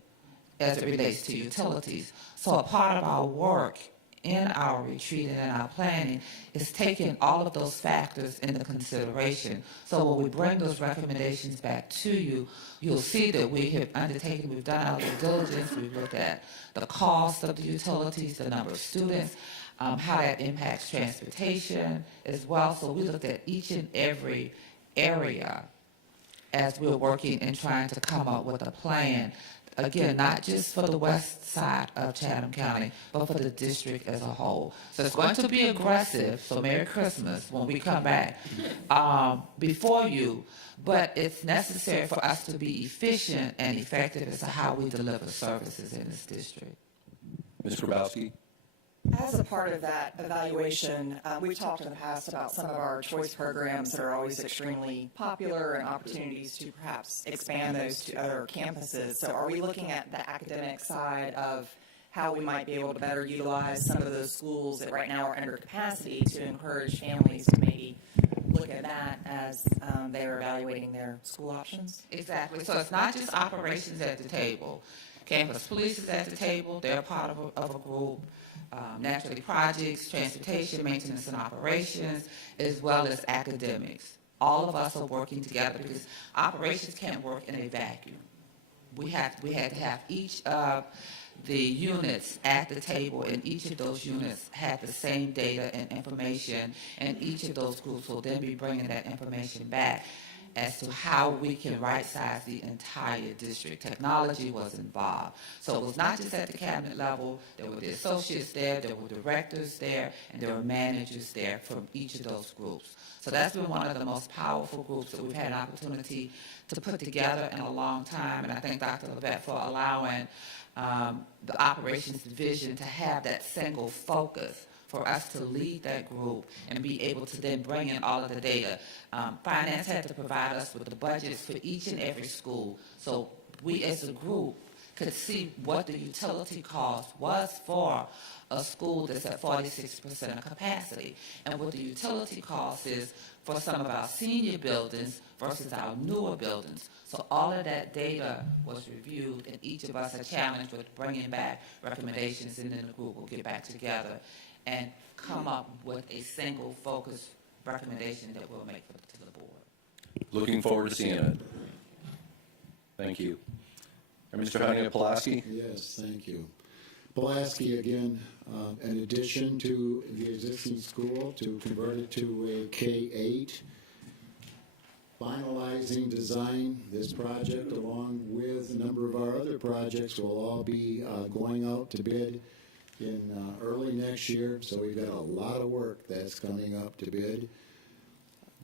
as it relates to utilities. So a part of our work in our retreat and in our planning is taking all of those factors into consideration. So when we bring those recommendations back to you, you'll see that we have undertaken, we've done our due diligence, we've looked at the cost of the utilities, the number of students, how that impacts transportation as well. So we looked at each and every area as we're working and trying to come up with a plan. Again, not just for the west side of Chatham County, but for the district as a whole. So it's going to be aggressive, so Merry Christmas when we come back before you, but it's necessary for us to be efficient and effective as to how we deliver services in this district. Ms. Grabowski? As a part of that evaluation, we've talked in the past about some of our choice programs that are always extremely popular and opportunities to perhaps expand those to other campuses. So are we looking at the academic side of how we might be able to better utilize some of those schools that right now are under capacity to encourage families to maybe look at that as they're evaluating their school options? Exactly. So it's not just operations at the table. Campus police is at the table. They're part of a group. Naturally, projects, transportation, maintenance, and operations, as well as academics. All of us are working together because operations can't work in a vacuum. We had to have each of the units at the table, and each of those units had the same data and information, and each of those groups will then be bringing that information back as to how we can right-size the entire district. Technology was involved. So it was not just at the cabinet level. There were the associates there, there were directors there, and there were managers there from each of those groups. So that's been one of the most powerful groups that we've had an opportunity to put together in a long time, and I thank Dr. Levette for allowing the operations division to have that single focus for us to lead that group and be able to then bring in all of the data. Finance had to provide us with the budgets for each and every school, so we as a group could see what the utility cost was for a school that's at 46% of capacity, and what the utility cost is for some of our senior buildings versus our newer buildings. So all of that data was reviewed, and each of us are challenged with bringing back recommendations, and then the group will get back together and come up with a single focused recommendation that we'll make to the board. Looking forward to seeing it. Thank you. And Mr. Honey Pulaski? Yes, thank you. Pulaski, again, in addition to the existing school, to convert it to a K-8, finalizing design. This project, along with a number of our other projects, will all be going out to bid in early next year. So we've got a lot of work that's coming up to bid.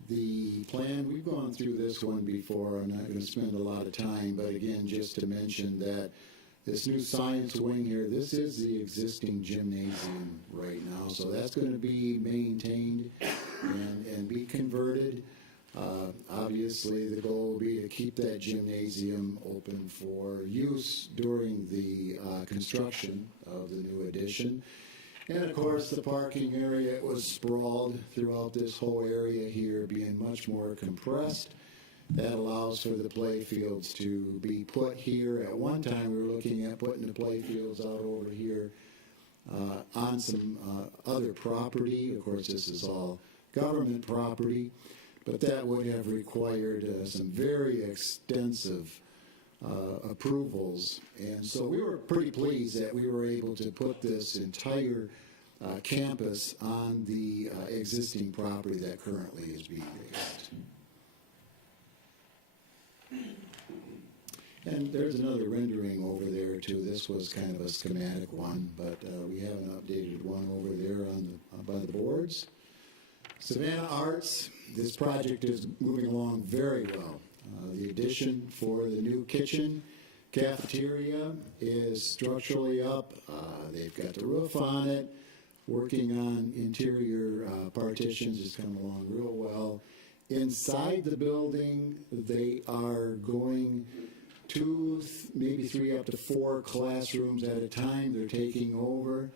The plan, we've gone through this one before, I'm not going to spend a lot of time, but again, just to mention that this new science wing here, this is the existing gymnasium right now, so that's going to be maintained and be converted. Obviously, the goal will be to keep that gymnasium open for use during the construction of the new addition. And of course, the parking area was sprawled throughout this whole area here, being much more compressed. That allows for the play fields to be put here. At one time, we were looking at putting the play fields out over here on some other property. Of course, this is all government property, but that would have required some very extensive approvals. And so we were pretty pleased that we were able to put this entire campus on the existing property that currently is being raised. And there's another rendering over there too. This was kind of a schematic one, but we have an updated one over there on by the boards. Savannah Arts, this project is moving along very well. The addition for the new kitchen cafeteria is structurally up. They've got the roof on it. Working on interior partitions is coming along real well. Inside the building, they are going 2, maybe 3, up to 4 classrooms at a time. They're taking over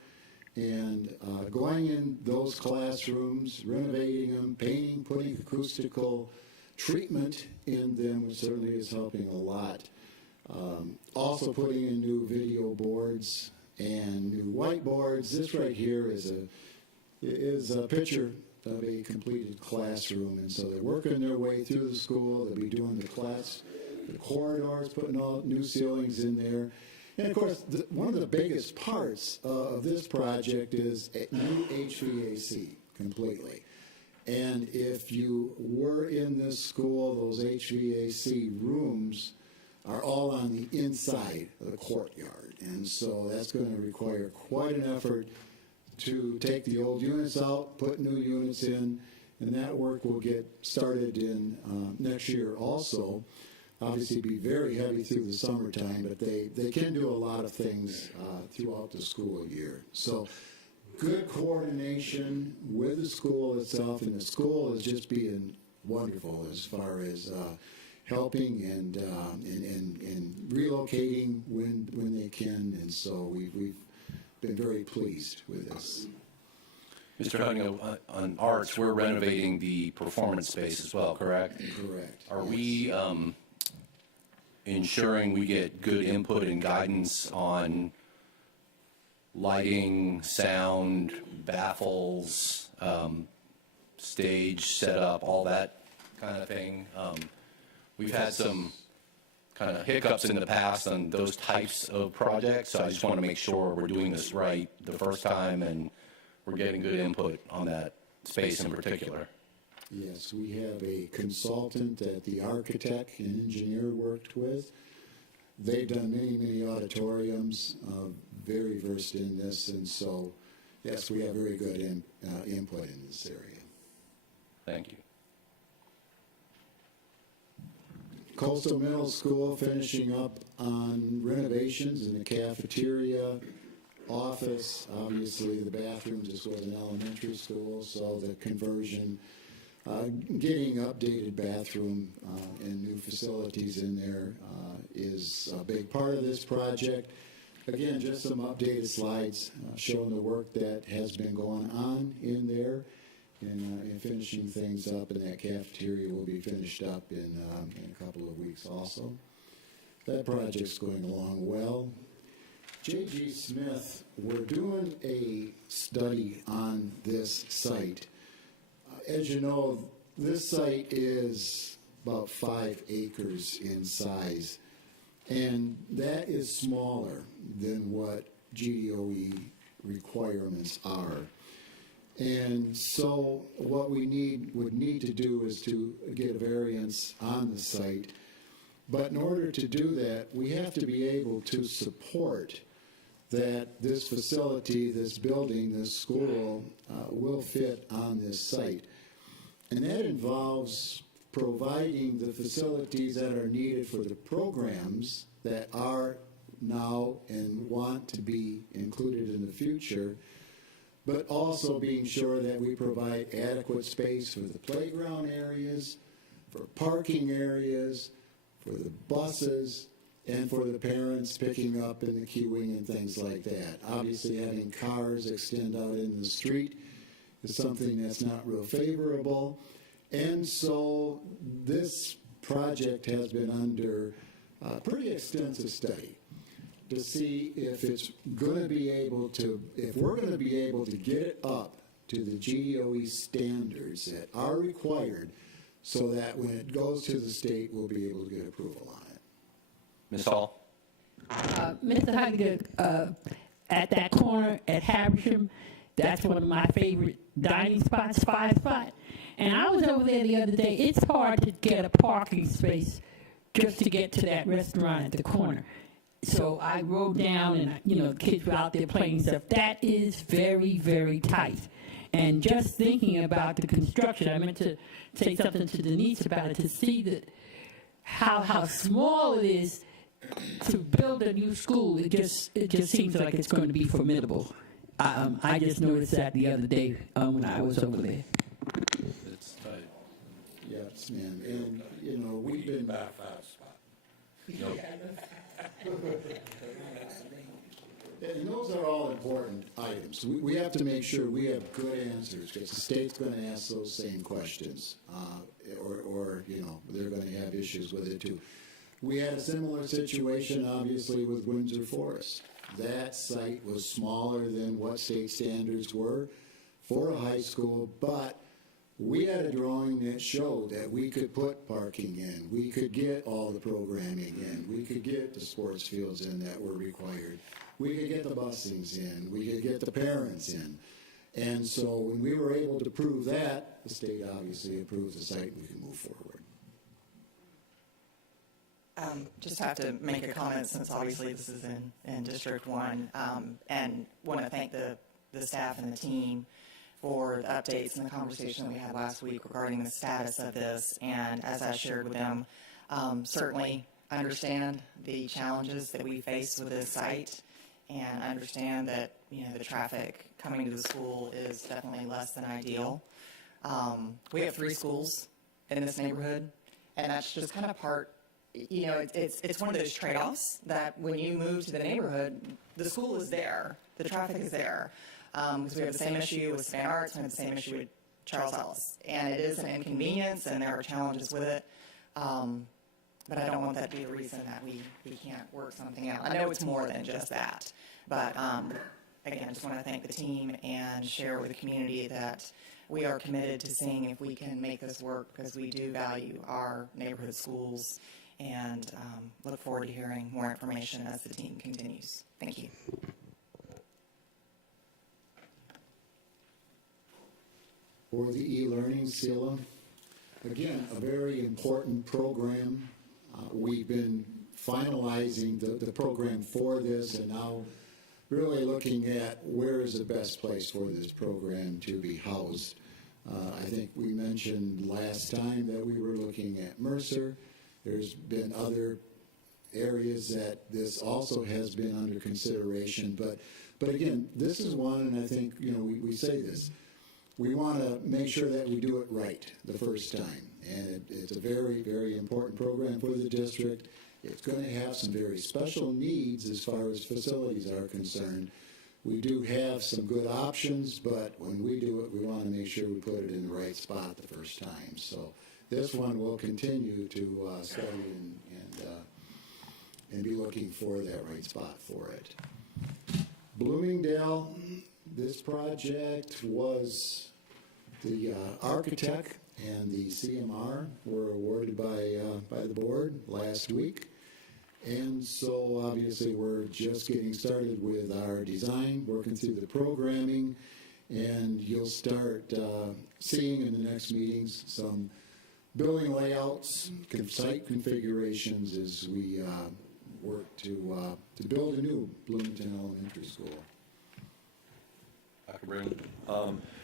and going in those classrooms, renovating them, painting, putting acoustical treatment in them, which certainly is helping a lot. Also putting in new video boards and new whiteboards. This right here is a picture of a completed classroom, and so they're working their way through the school. They'll be doing the corridors, putting all new ceilings in there. And of course, one of the biggest parts of this project is new HVAC completely. And if you were in this school, those HVAC rooms are all on the inside of the courtyard. And so that's going to require quite an effort to take the old units out, put new units in, and that work will get started in next year also. Obviously be very heavy through the summertime, but they can do a lot of things throughout the school year. So good coordination with the school itself, and the school is just being wonderful as far as helping and relocating when they can, and so we've been very pleased with this. Mr. Hutton, on arts, we're renovating the performance space as well, correct? Correct. Are yes. we ensuring we get good input and guidance on lighting, sound, baffles, stage setup, all that kind of thing? We've had some kind of hiccups in the past on those types of projects, so I just want to make sure we're doing this right the first time and we're getting good input on that space in particular. Yes, we have a consultant that the architect and engineer worked with. They've done many, many auditoriums, very versed in this, and so, yes, we have very good input in this area. Thank you. Coastal Middle School finishing up on renovations in the cafeteria, office. Obviously, the bathrooms, this was an elementary school, so the conversion, getting updated bathroom and new facilities in there is a big part of this project. Again, just some updated slides showing the work that has been going on in there and finishing things up, and that cafeteria will be finished up in a couple of weeks also. That project's going along well. J.G. Smith, we're doing a study on this site. As you know, this site is about 5 acres in size, and that is smaller than what GDOE requirements are. And so what we would need to do is to get a variance on the site. But in order to do that, we have to be able to support that this facility, this building, this school will fit on this site. And that involves providing the facilities that are needed for the programs that are now and want to be included in the future, but also being sure that we provide adequate space for the playground areas, for parking areas, for the buses, and for the parents picking up and the queuing and things like that. Obviously, having cars extend out in the street is something that's not real favorable. And so this project has been under pretty extensive study to see if it's going to be able to, if we're going to be able to get it up to the GEOE standards that are required so that when it goes to the state, we'll be able to get approval on it. Ms. Hall? Mr. Hugger, at that corner at Havisham, that's one of my favorite dining spots, Five Spot. And I was over there the other day. It's hard to get a parking space just to get to that restaurant at the corner. So I rode down and, the kids were out there playing stuff. That is very, very tight. And just thinking about the construction, I meant to say something to Denise about it, to see that how small it is to build a new school. It just seems like it's going to be formidable. I just noticed that the other day when I was over there. It's tight. Yes, ma'am. And, we've been By 5 spot. And those are all important items. We have to make sure we have good answers, because the state's going to ask those same questions, or they're going to have issues with it too. We had a similar situation, obviously, with Windsor Forest. That site was smaller than what state standards were for a high school, but we had a drawing that showed that we could put parking in, we could get all the programming in, we could get the sports fields in that were required, we could get the busings in, we could get the parents in. And so when we were able to prove that, the state obviously approved the site and we could move forward. Just have to make a comment, since obviously this is in District 1, and want to thank the staff and the team for the updates and the conversation we had last week regarding the status of this. And as I shared with them, certainly understand the challenges that we face with this site, and understand that the traffic coming to the school is definitely less than ideal. We have 3 schools in this neighborhood, and that's just kind of part. It's one of those trade-offs that when you move to the neighborhood, the school is there, the traffic is there. Because we have the same issue with Span Arts, we have the same issue with Charles Ellis. And it is an inconvenience, and there are challenges with it. But I don't want that to be a reason that we can't work something out. I know it's more than just that. But again, I just want to thank the team and share with the community that we are committed to seeing if we can make this work, because we do value our neighborhood schools, and look forward to hearing more information as the team continues. Thank you. For the e-learning, CELA, again, a very important program. We've been finalizing the program for this, and now really looking at where is the best place for this program to be housed. I think we mentioned last time that we were looking at Mercer. There's been other areas that this also has been under consideration, but again, this is one, and I think we say this. We want to make sure that we do it right the first time, and it's a very, very important program for the district. It's going to have some very special needs as far as facilities are concerned. We do have some good options, but when we do it, we want to make sure we put it in the right spot the first time. So this one will continue to study and be looking for that right spot for it. Bloomingdale, this project was the architect and the CMR were awarded by the board last week. And so obviously we're just getting started with our design, working through the programming, and you'll start seeing in the next meetings some building layouts, site configurations as we work to build a new Bloomington Elementary School. Dr. Brennan.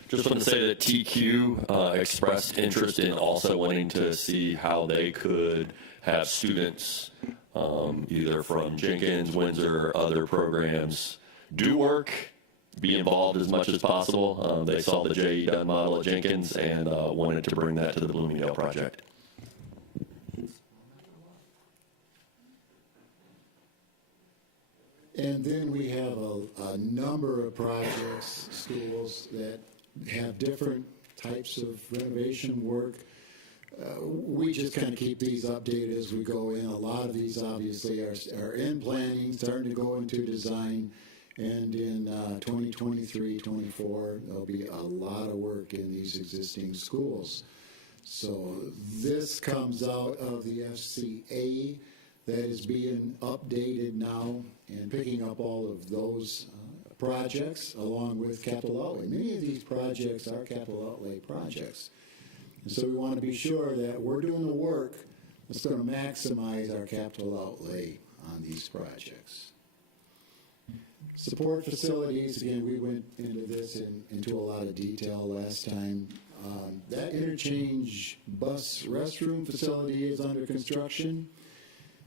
Just want to say that TQ expressed interest in also wanting to see how they could have students either from Jenkins, Windsor, other programs do work, be involved as much as possible. They saw the J.E. Dunn model at Jenkins and wanted to bring that to the Bloomingdale project. And then we have a number of projects, schools that have different types of renovation work. We just kind of keep these updated as we go in. A lot of these obviously are in planning, starting to go into design. And in 2023, 24, there'll be a lot of work in these existing schools. So this comes out of the FCA that is being updated now and picking up all of those projects along with capital outlay. Many of these projects are capital outlay projects. And so we want to be sure that we're doing the work that's going to maximize our capital outlay on these projects. Support facilities, again, we went into this into a lot of detail last time. That interchange bus restroom facility is under construction.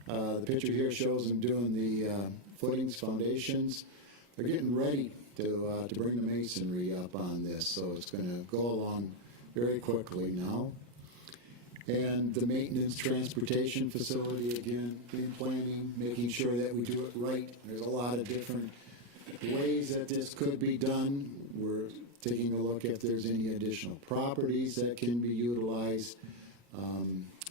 The picture here shows them doing the footings, foundations. They're getting ready to bring the masonry up on this, so it's going to go along very quickly now. And the maintenance transportation facility, again, being planning, making sure that we do it right. There's a lot of different ways that this could be done. We're taking a look if there's any additional properties that can be utilized.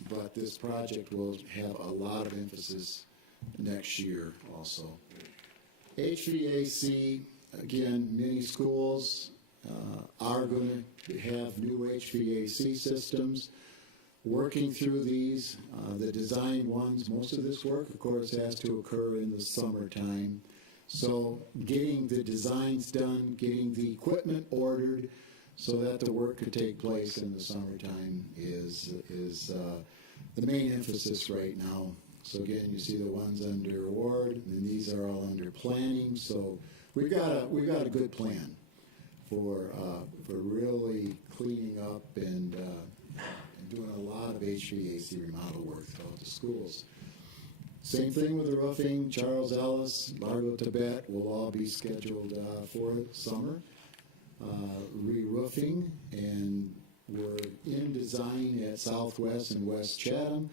But this project will have a lot of emphasis next year also. HVAC, again, many schools are going to have new HVAC systems. Working through these, the design ones, most of this work, of course, has to occur in the summertime. So getting the designs done, getting the equipment ordered so that the work could take place in the summertime is the main emphasis right now. So again, you see the ones under award, and these are all under planning. So we've got a good plan for really cleaning up and doing a lot of HVAC remodel work throughout the schools. Same thing with the roofing. Charles Ellis, Largo Tibet will all be scheduled for summer re-roofing, and we're in design at Southwest and West Chatham.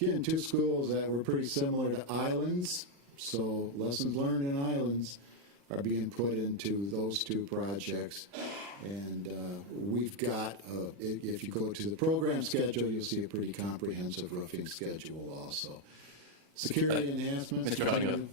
Again, two schools that were pretty similar to islands, so lessons learned in islands are being put into those two projects. And we've got, if you go to the program schedule, you'll see a pretty comprehensive roofing schedule also. Security enhancements. Mr. Cunningham.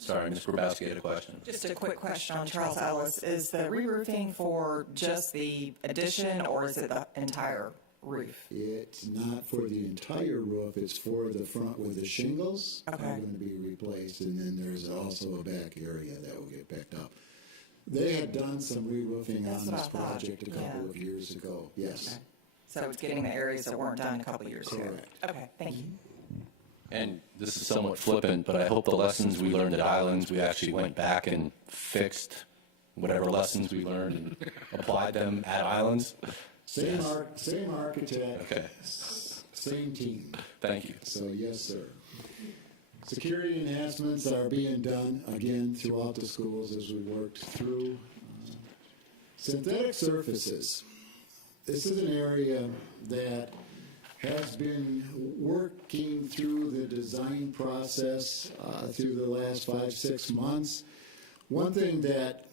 Sorry, Ms. Grabowski had a question. Just a quick question on Charles Ellis. Is the re-roofing for just the addition, or is it the entire roof? It's not for the entire roof. It's for the front with the shingles are going to be replaced, and then there's also a back area that will get picked up. They had done some re-roofing on this project a couple of years ago. Yes. Okay. So it's getting the areas that weren't done a couple of years ago. Correct. Okay, thank you. And this is somewhat flippant, but I hope the lessons we learned at Islands, we actually went back and fixed whatever lessons we learned and applied them at Islands. Same architect. Okay. Same team. Thank you. So yes, sir. Security enhancements are being done again throughout the schools as we worked through. Synthetic surfaces. This is an area that has been working through the design process through the last 5-6 months. One thing that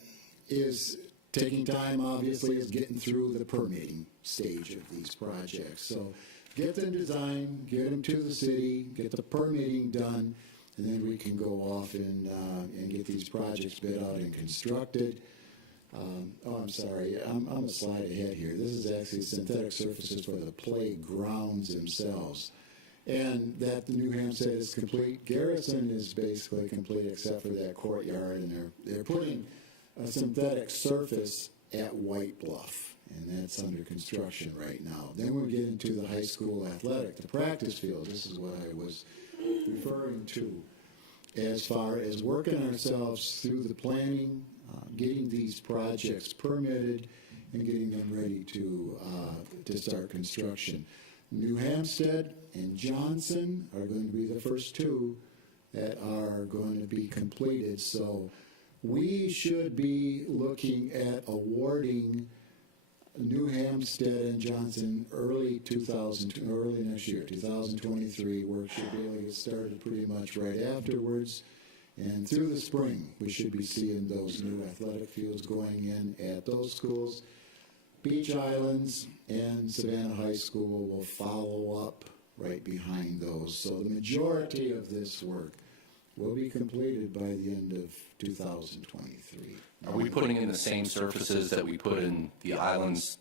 is taking time, obviously, is getting through the permitting stage of these projects. So get them designed, get them to the city, get the permitting done, and then we can go off and get these projects bid out and constructed. I'm sorry, I'm a slide ahead here. This is actually synthetic surfaces for the playgrounds themselves. And that the New Hampstead is complete. Garrison is basically complete except for that courtyard, and they're putting a synthetic surface at White Bluff, and that's under construction right now. Then we get into the high school athletic, the practice field. This is what I was referring to as far as working ourselves through the planning, getting these projects permitted, and getting them ready to start construction. New Hampstead and Johnson are going to be the first two that are going to be completed. So we should be looking at awarding New Hampstead and Johnson early next year, 2023. Work should be able to get started pretty much right afterwards. And through the spring, we should be seeing those new athletic fields going in at those schools. Beach Islands and Savannah High School will follow up right behind those. So the majority of this work will be completed by the end of 2023. Are we putting in the same surfaces that we put in the Islands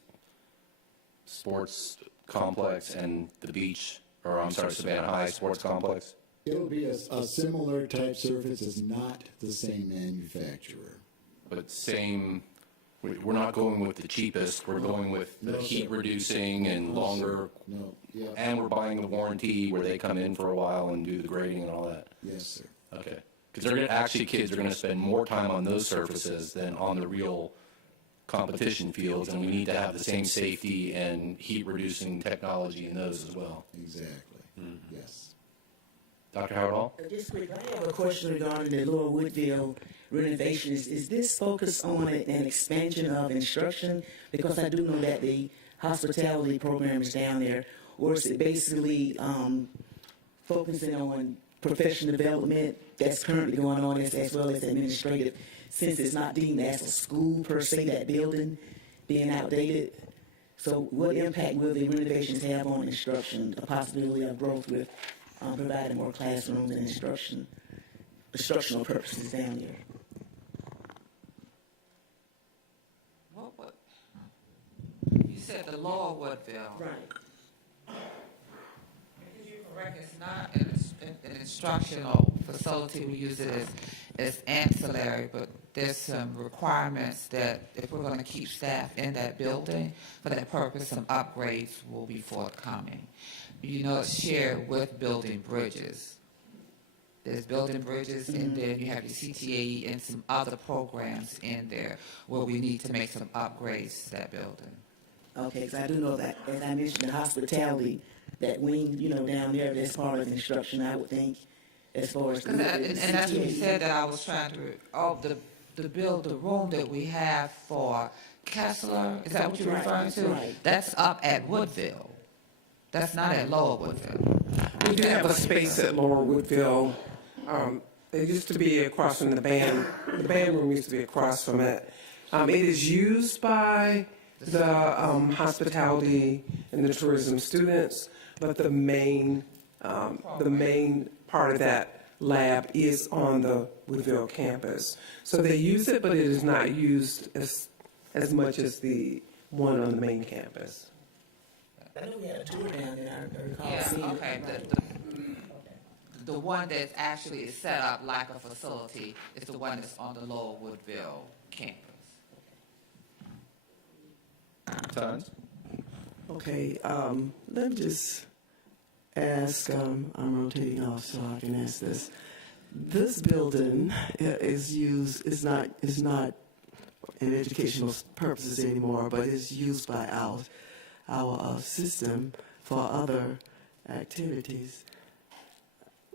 Sports Complex and the beach, or I'm sorry, Savannah High Sports Complex? It'll be a similar type surface. It's not the same manufacturer. But same, we're not going with the cheapest, we're going with the No, heat sir. reducing and No, longer, sir. No, yeah. and we're buying the warranty where they come in for a while and do the grading and all that. Yes, sir. Okay. Because kids are going to spend more time on those surfaces than on the real competition fields, and we need to have the same safety and heat reducing technology in those as well. Exactly. Yes. Dr. Howard Hall? Just quick, I have a question regarding the Lower Woodville renovations. Is this focused on an expansion of instruction? Because I do know that the hospitality program is down there. Or is it basically focusing on professional development that's currently going on as well as administrative, since it's not deemed as a school per se, that building being outdated? So what impact will the renovations have on instruction, the possibility of growth with providing more classrooms and instructional purposes down there? What? You said the Lower Woodville. Right. You're correct, it's not an instructional facility. We use it as ancillary, but there's some requirements that if we're going to keep staff in that building, for that purpose, some upgrades will be forthcoming. You know, it's shared with building bridges. There's building bridges in there, you have your CTAE and some other programs in there where we need to make some upgrades to that building. Okay, because I do know that, as I mentioned, the hospitality, that wing, down there, that's part of instruction, I would think, as far as. And that's what you said that I was trying to, the room that we have for Kessler, is that what you're referring to? Right. That's up at Woodville. That's not at Lower Woodville. We do have a space at Lower Woodville. It used to be across from the band room used to be across from it. It is used by the hospitality and the tourism students, but the main part of that lab is on the Woodville campus. So they use it, but it is not used as much as the one on the main campus. I know we had a tour down there, I recall Yeah, seeing it. okay. The one that actually is set up like a facility is the one that's on the Lower Woodville campus. Tons? Okay, let me just ask, I'm rotating off so I can ask this. This building is not in educational purposes anymore, but is used by our system for other activities.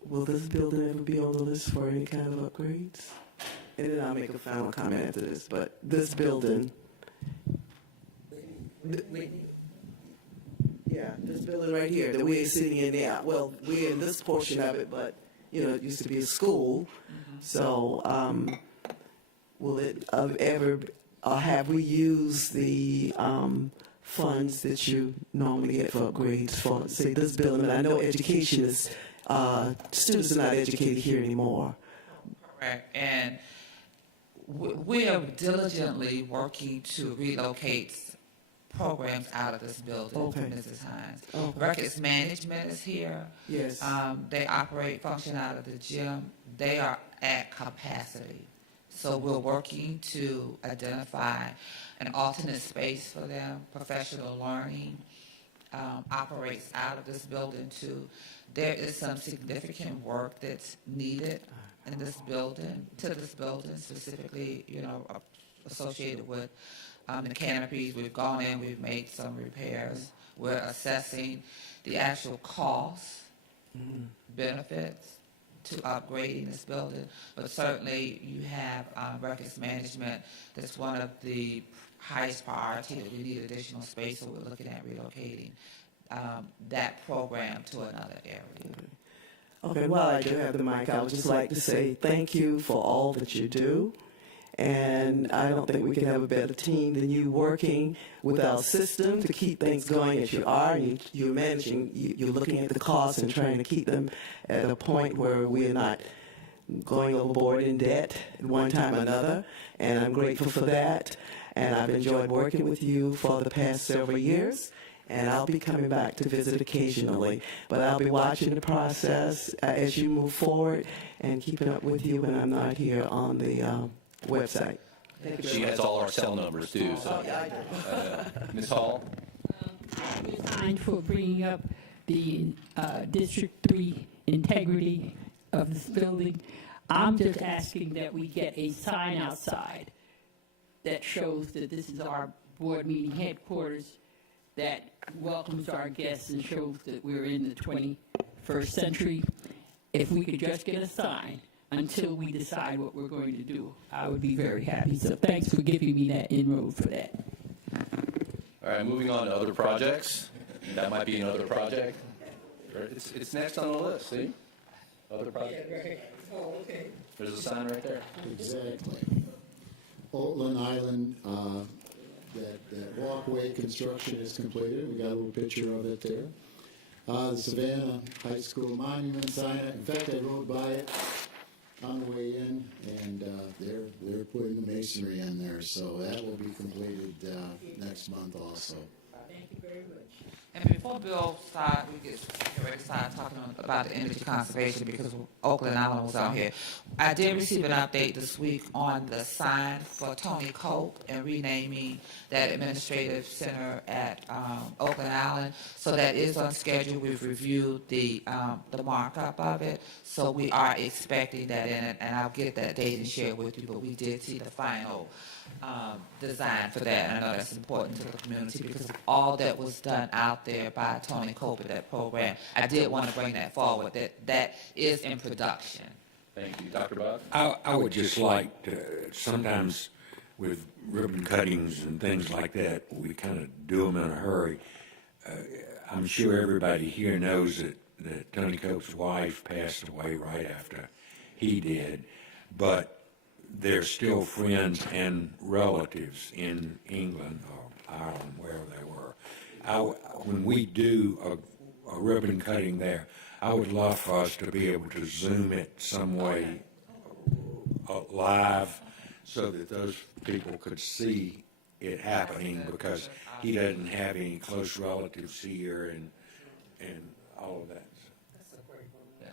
Will this building ever be on the list for any kind of upgrades? And then I'll make a final comment after this, but this building, yeah, this building right here that we're sitting in now, well, we're in this portion of it, but, it used to be a school. So, will it ever, have we used the funds that you normally get for upgrades for, say, this building? And I know education is, students are not educated here anymore. Correct. And we are diligently working to relocate programs out of this building, Okay. Mrs. Hines. Okay. Records management is here. Yes. They function out of the gym. They are at capacity. So we're working to identify an alternate space for them. Professional learning operates out of this building too. There is some significant work that's needed in this building, specifically, associated with the canopies. We've gone in, we've made some repairs. We're assessing the actual costs, benefits to upgrading this building. But certainly you have records management. That's one of the highest priority that we need additional space, so we're looking at relocating that program to another area. Okay, while I do have the mic, I would just like to say thank you for all that you do. And I don't think we can have a better team than you working with our system to keep things going as you are. You're managing, you're looking at the costs and trying to keep them at a point where we're not going overboard in debt at one time or another. And I'm grateful for that. And I've enjoyed working with you for the past several years. And I'll be coming back to visit occasionally. But I'll be watching the process as you move forward and keeping up with you when I'm not here on the website. She has all our cell numbers too. So, Ms. Hall. Signed for bringing up the District 3 integrity of this building. I'm just asking that we get a sign outside that shows that this is our board meeting headquarters, that welcomes our guests and shows that we're in the 21st century. If we could just get a sign until we decide what we're going to do, I would be very happy. So thanks for giving me that inroad for that. All right, moving on to other projects. That might be another project. It's next on the list, see? Other projects. Yeah, right. Oh, okay. There's a sign right there. Exactly. Oatland Island, that walkway construction is completed. We got a little picture of it there. The Savannah High School monument sign. In fact, I rode by it on the way in, and they're putting the masonry in there, so that will be completed next month also. Thank you very much. And before Bill started, we get ready to start talking about the energy conservation, because Oakland Island was out here. I did receive an update this week on the sign for Tony Cope and renaming that administrative center at Oakland Island. So that is on schedule. We've reviewed the markup of it. So we are expecting that in it, and I'll get that date and share it with you. But we did see the final design for that, and I know that's important to the community because of all that was done out there by Tony Cope at that program. I did want to bring that forward, that is in production. Thank you. Dr. Buck? I would just like to, sometimes with ribbon cuttings and things like that, we kind of do them in a hurry. I'm sure everybody here knows that Tony Cope's wife passed away right after he did, but they're still friends and relatives in England or Ireland, wherever they were. When we do a ribbon cutting there, I would love for us to be able to Zoom it some way live so that those people could see it happening, because he doesn't have any close relatives here and all of that. Yeah.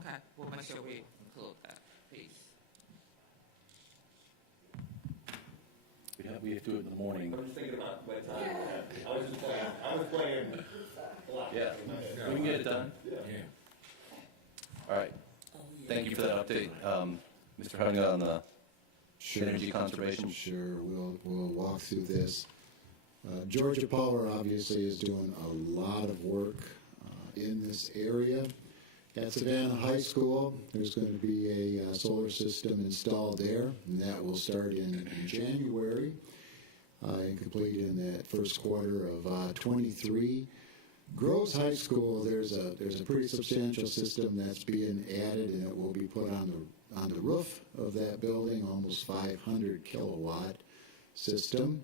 Okay. We'll make sure we include that piece. We have to do it in the morning. I was thinking about my time. I was playing a lot. Yeah. We can get it done. Yeah. All right. Thank you for that update. Mr. Hunga on the energy conservation. Sure, we'll walk through this. Georgia Power obviously is doing a lot of work in this area. At Savannah High School, there's going to be a solar system installed there, and that will start in January and complete in that first quarter of 23. Groves High School, there's a pretty substantial system that's being added, and it will be put on the roof of that building, almost 500 kilowatt system.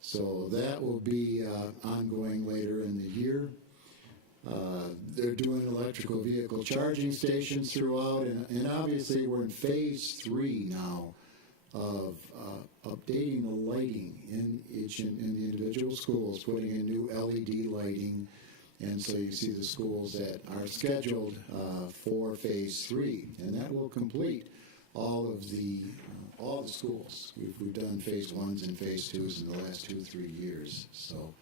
So that will be ongoing later in the year. They're doing electrical vehicle charging stations throughout, and obviously we're in phase 3 now of updating the lighting in the individual schools, putting in new LED lighting, and so you see the schools that are scheduled for phase 3, and that will complete all the schools. We've done phase 1s and phase 2s in the last 2-3 years, so.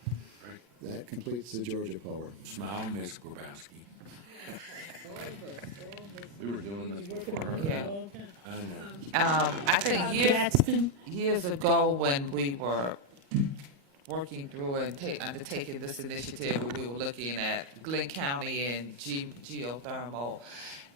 That completes the Georgia Power. Smile, Ms. Grabowski. We were doing this before. Yeah. I know. I think Gadsden, years ago when we were working through and undertaking this initiative, we were looking at Glenn County and geothermal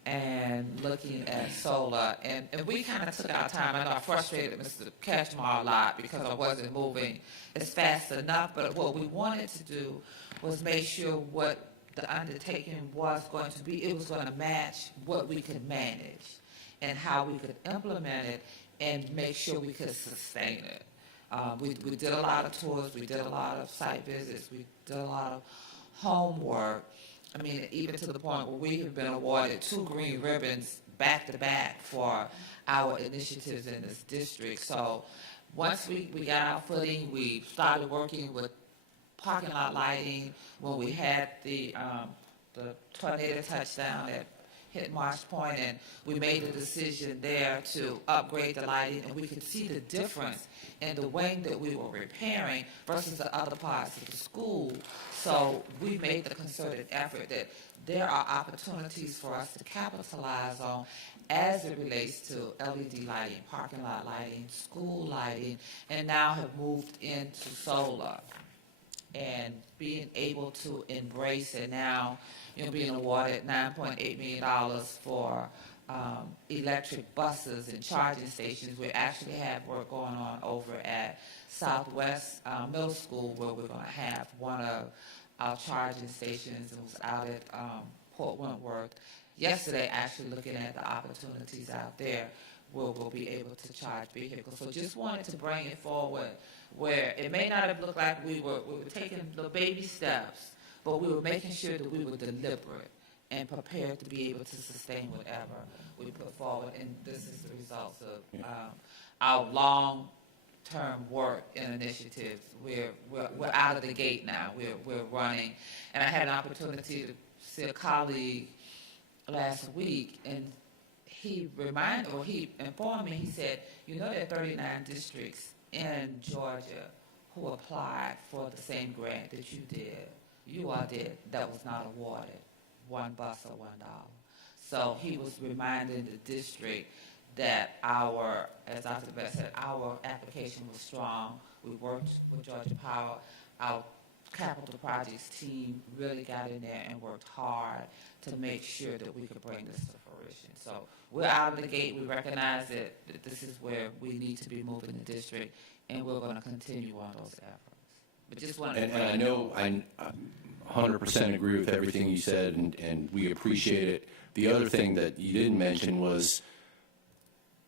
and looking at solar, and we kind of took our time. I know I frustrated Mr. Cashmore a lot because I wasn't moving as fast enough, but what we wanted to do was make sure what the undertaking was going to be, it was going to match what we could manage and how we could implement it and make sure we could sustain it. We did a lot of tours, we did a lot of site visits, we did a lot of homework. I mean, even to the point where we have been awarded 2 green ribbons back to back for our initiatives in this district. So once we got our footing, we started working with parking lot lighting when we had the tornado touchdown that hit Marsh Point, and we made a decision there to upgrade the lighting, and we could see the difference in the wing that we were repairing versus the other parts of the school. So we made the concerted effort that there are opportunities for us to capitalize on as it relates to LED lighting, parking lot lighting, school lighting, and now have moved into solar and being able to embrace it now, being awarded $9.8 million for electric buses and charging stations. We actually have work going on over at Southwest Middle School where we're going to have one of our charging stations. It was out at Port Wentworth yesterday, actually looking at the opportunities out there where we'll be able to charge vehicles. So just wanted to bring it forward where it may not have looked like we were taking the baby steps, but we were making sure that we were deliberate and prepared to be able to sustain whatever we put forward. And this is the results of our long-term work and initiatives. We're out of the gate now. We're running. And I had an opportunity to see a colleague last week, and he informed me, he said, there are 39 districts in Georgia who applied for the same grant that you did. You all did, that was not awarded one bus or $1. So he was reminding the district that as Dr. Beth said, our application was strong. We worked with Georgia Power. Our capital projects team really got in there and worked hard to make sure that we could bring this to fruition. So we're out of the gate. We recognize that this is where we need to be moving the district, and we're going to continue on those efforts. But just want to and I know I 100% agree with everything you said, and we appreciate it. The other thing that you didn't mention was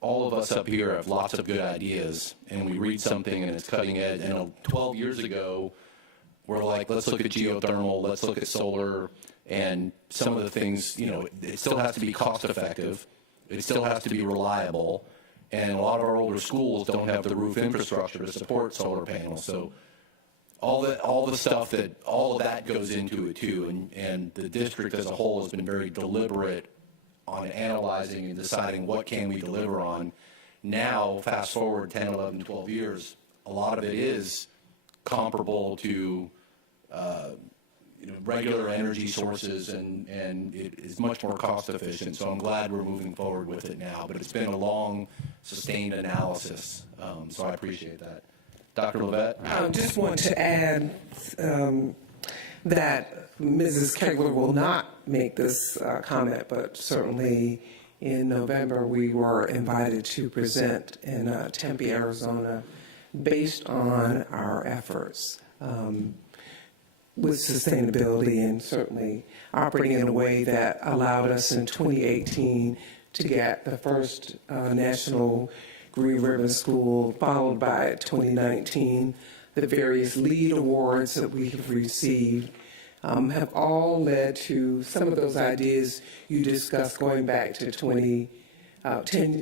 all of us up here have lots of good ideas, and we read something and it's cutting edge. And 12 years ago, we're like, let's look at geothermal, let's look at solar, and some of the things, it still has to be cost effective, it still has to be reliable, and a lot of our older schools don't have the roof infrastructure to support solar panels. So all of that goes into it too, and the district as a whole has been very deliberate on analyzing and deciding what can we deliver on. Now, fast forward 10, 11, 12 years, a lot of it is comparable to regular energy sources, and it is much more cost efficient. So I'm glad we're moving forward with it now, but it's been a long, sustained analysis, so I appreciate that. Dr. Levette? I just want to add that Mrs. Kegler will not make this comment, but certainly in November we were invited to present in Tempe, Arizona, based on our efforts with sustainability and certainly operating in a way that allowed us in 2018 to get the first National Green Ribbon School, followed by 2019. The various LEED awards that we have received have all led to some of those ideas you discussed going back to 10,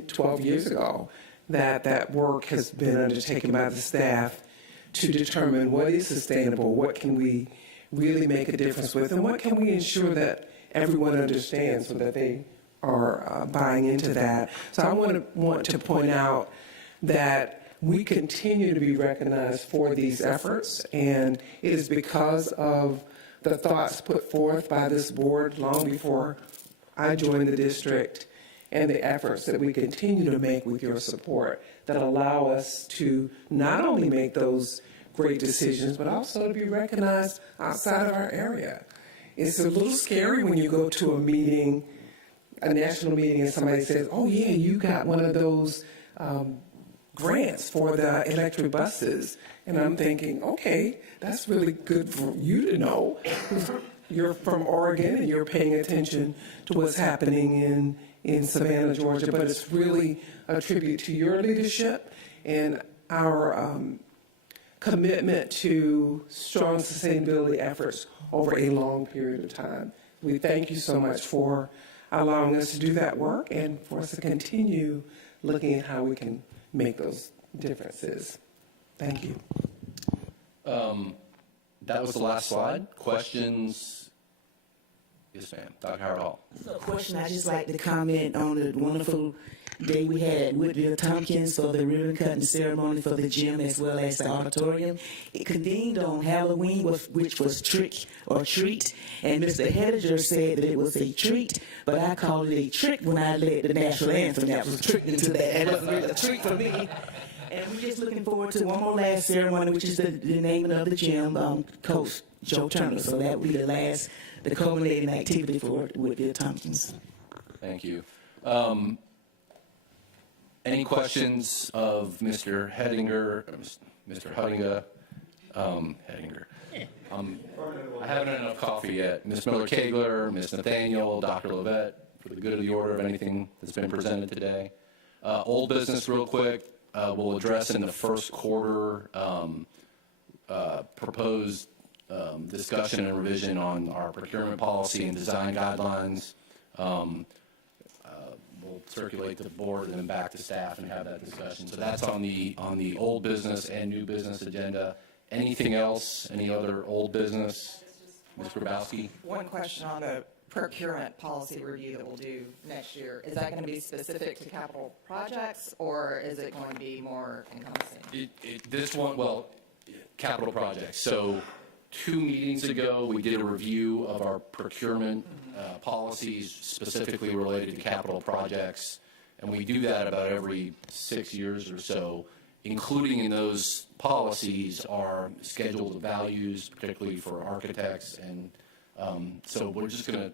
12 years ago, that work has been undertaken by the staff to determine what is sustainable, what can we really make a difference with, and what can we ensure that everyone understands so that they are buying into that. So I want to point out that we continue to be recognized for these efforts, and it is because of the thoughts put forth by this board long before I joined the district and the efforts that we continue to make with your support that allow us to not only make those great decisions, but also to be recognized outside of our area. It's a little scary when you go to a meeting, a national meeting, and somebody says, oh yeah, you got one of those grants for the electric buses. And I'm thinking, okay, that's really good for you to know. You're from Oregon and you're paying attention to what's happening in Savannah, Georgia, but it's really a tribute to your leadership and our commitment to strong sustainability efforts over a long period of time. We thank you so much for allowing us to do that work and for us to continue looking at how we can make those differences. Thank you. That was the last slide. Questions? Yes, ma'am. Dr. Howard Hall. So, question, I'd just like to comment on the wonderful day we had at Woodville Tompkins for the ribbon cutting ceremony for the gym as well as the auditorium. It convened on Halloween, which was trick or treat, and Mr. Hediger said that it was a treat, but I called it a trick when I led the national anthem. That was tricked into that, and it was really a treat for me. And we're just looking forward to one more last ceremony, which is the naming of the gym, Coach Joe Turner. So that will be the culminating activity for Woodville Tompkins. Thank you. Any questions of Mr. Hedinger, Mr. Huttinger? Hedinger. I haven't had enough coffee yet. Ms. Miller-Kegler, Ms. Nathaniel, Dr. Levette, for the good of the order of anything that's been presented today. Old business real quick. We'll address in the first quarter proposed discussion and revision on our procurement policy and design guidelines. We'll circulate to the board and then back to staff and have that discussion. So that's on the old business and new business agenda. Anything else? Any other old business? Ms. Grabowski? One question on the procurement policy review that we'll do next year. Is that going to be specific to capital projects, or is it going to be more encompassing? This one, well, capital projects. So 2 meetings ago, we did a review of our procurement policies specifically related to capital projects, and we do that about every 6 years or so. Including in those policies are scheduled values, particularly for architects, and so we're just going to,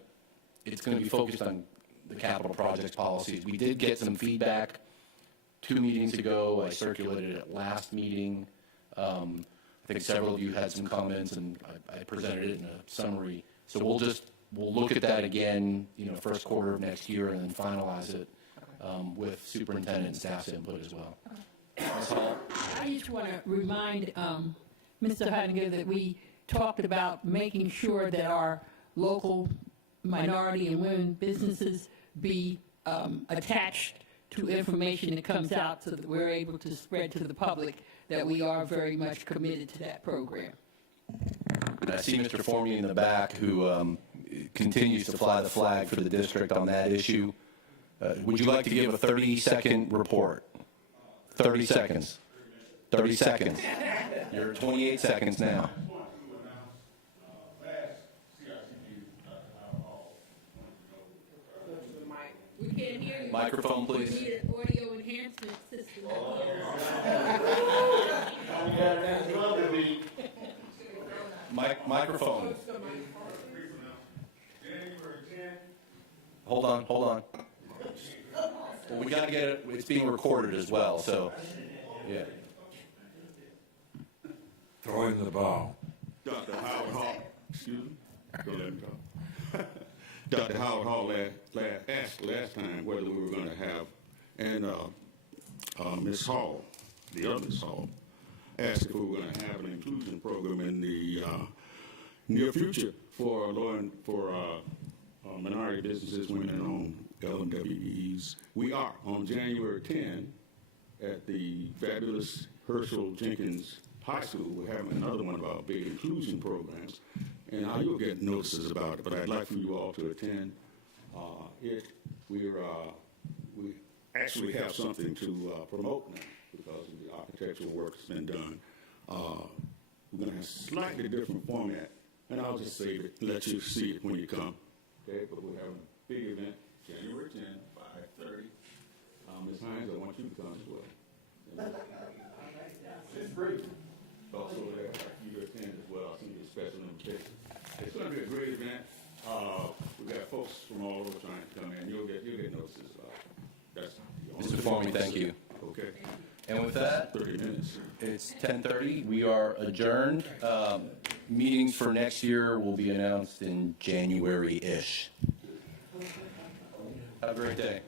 it's going to be focused on the capital projects policies. We did get some feedback 2 meetings ago. I circulated it last meeting. I think several of you had some comments, and I presented it in a summary. So we'll look at that again, first quarter of next year, and then finalize it with superintendent and staff's input as well. Ms. Hall? I just want to remind Mr. Heidinger that we talked about making sure that our local minority and women businesses be attached to information that comes out so that we're able to spread to the public that we are very much committed to that program. I see Mr. Forney in the back who continues to fly the flag for the district on that issue. Would you like to give a 30-second report? 30 seconds. 30 seconds. You're 28 seconds now. We can't hear you. Microphone, please. We need an audio enhancement system. Microphone. Hold on. Well, we got to get it. It's being recorded as well, so yeah. Throwing the ball. Dr. Howard Hall, excuse me. Go let me go. Dr. Howard Hall asked last time whether we were going to have, and Ms. Hall, the other Ms. Hall, asked if we were going to have an inclusion program in the near future for minority businesses, women-owned LMWEs. We are on January 10 at the fabulous Herschel Jenkins High School. We're having another one of our big inclusion programs, and you'll get notices about it. But I'd like for you all to attend it. We actually have something to promote now because of the architectural work that's been done. We're going to have a slightly different format, and I'll just save it, let you see it when you come. Okay, but we're having a big event January 10, 5:30. Ms. Hines, I want you to come as well. It's free. Also, I'd like you to attend as well. I'll send you a special invitation. It's going to be a great event. We've got folks from all over trying to come in. You'll get notices about it. That's the only Mr. Formey, thank you. Okay. And with that, 30 minutes. it's 10:30. We are adjourned. Meetings for next year will be announced in January-ish. Have a great day.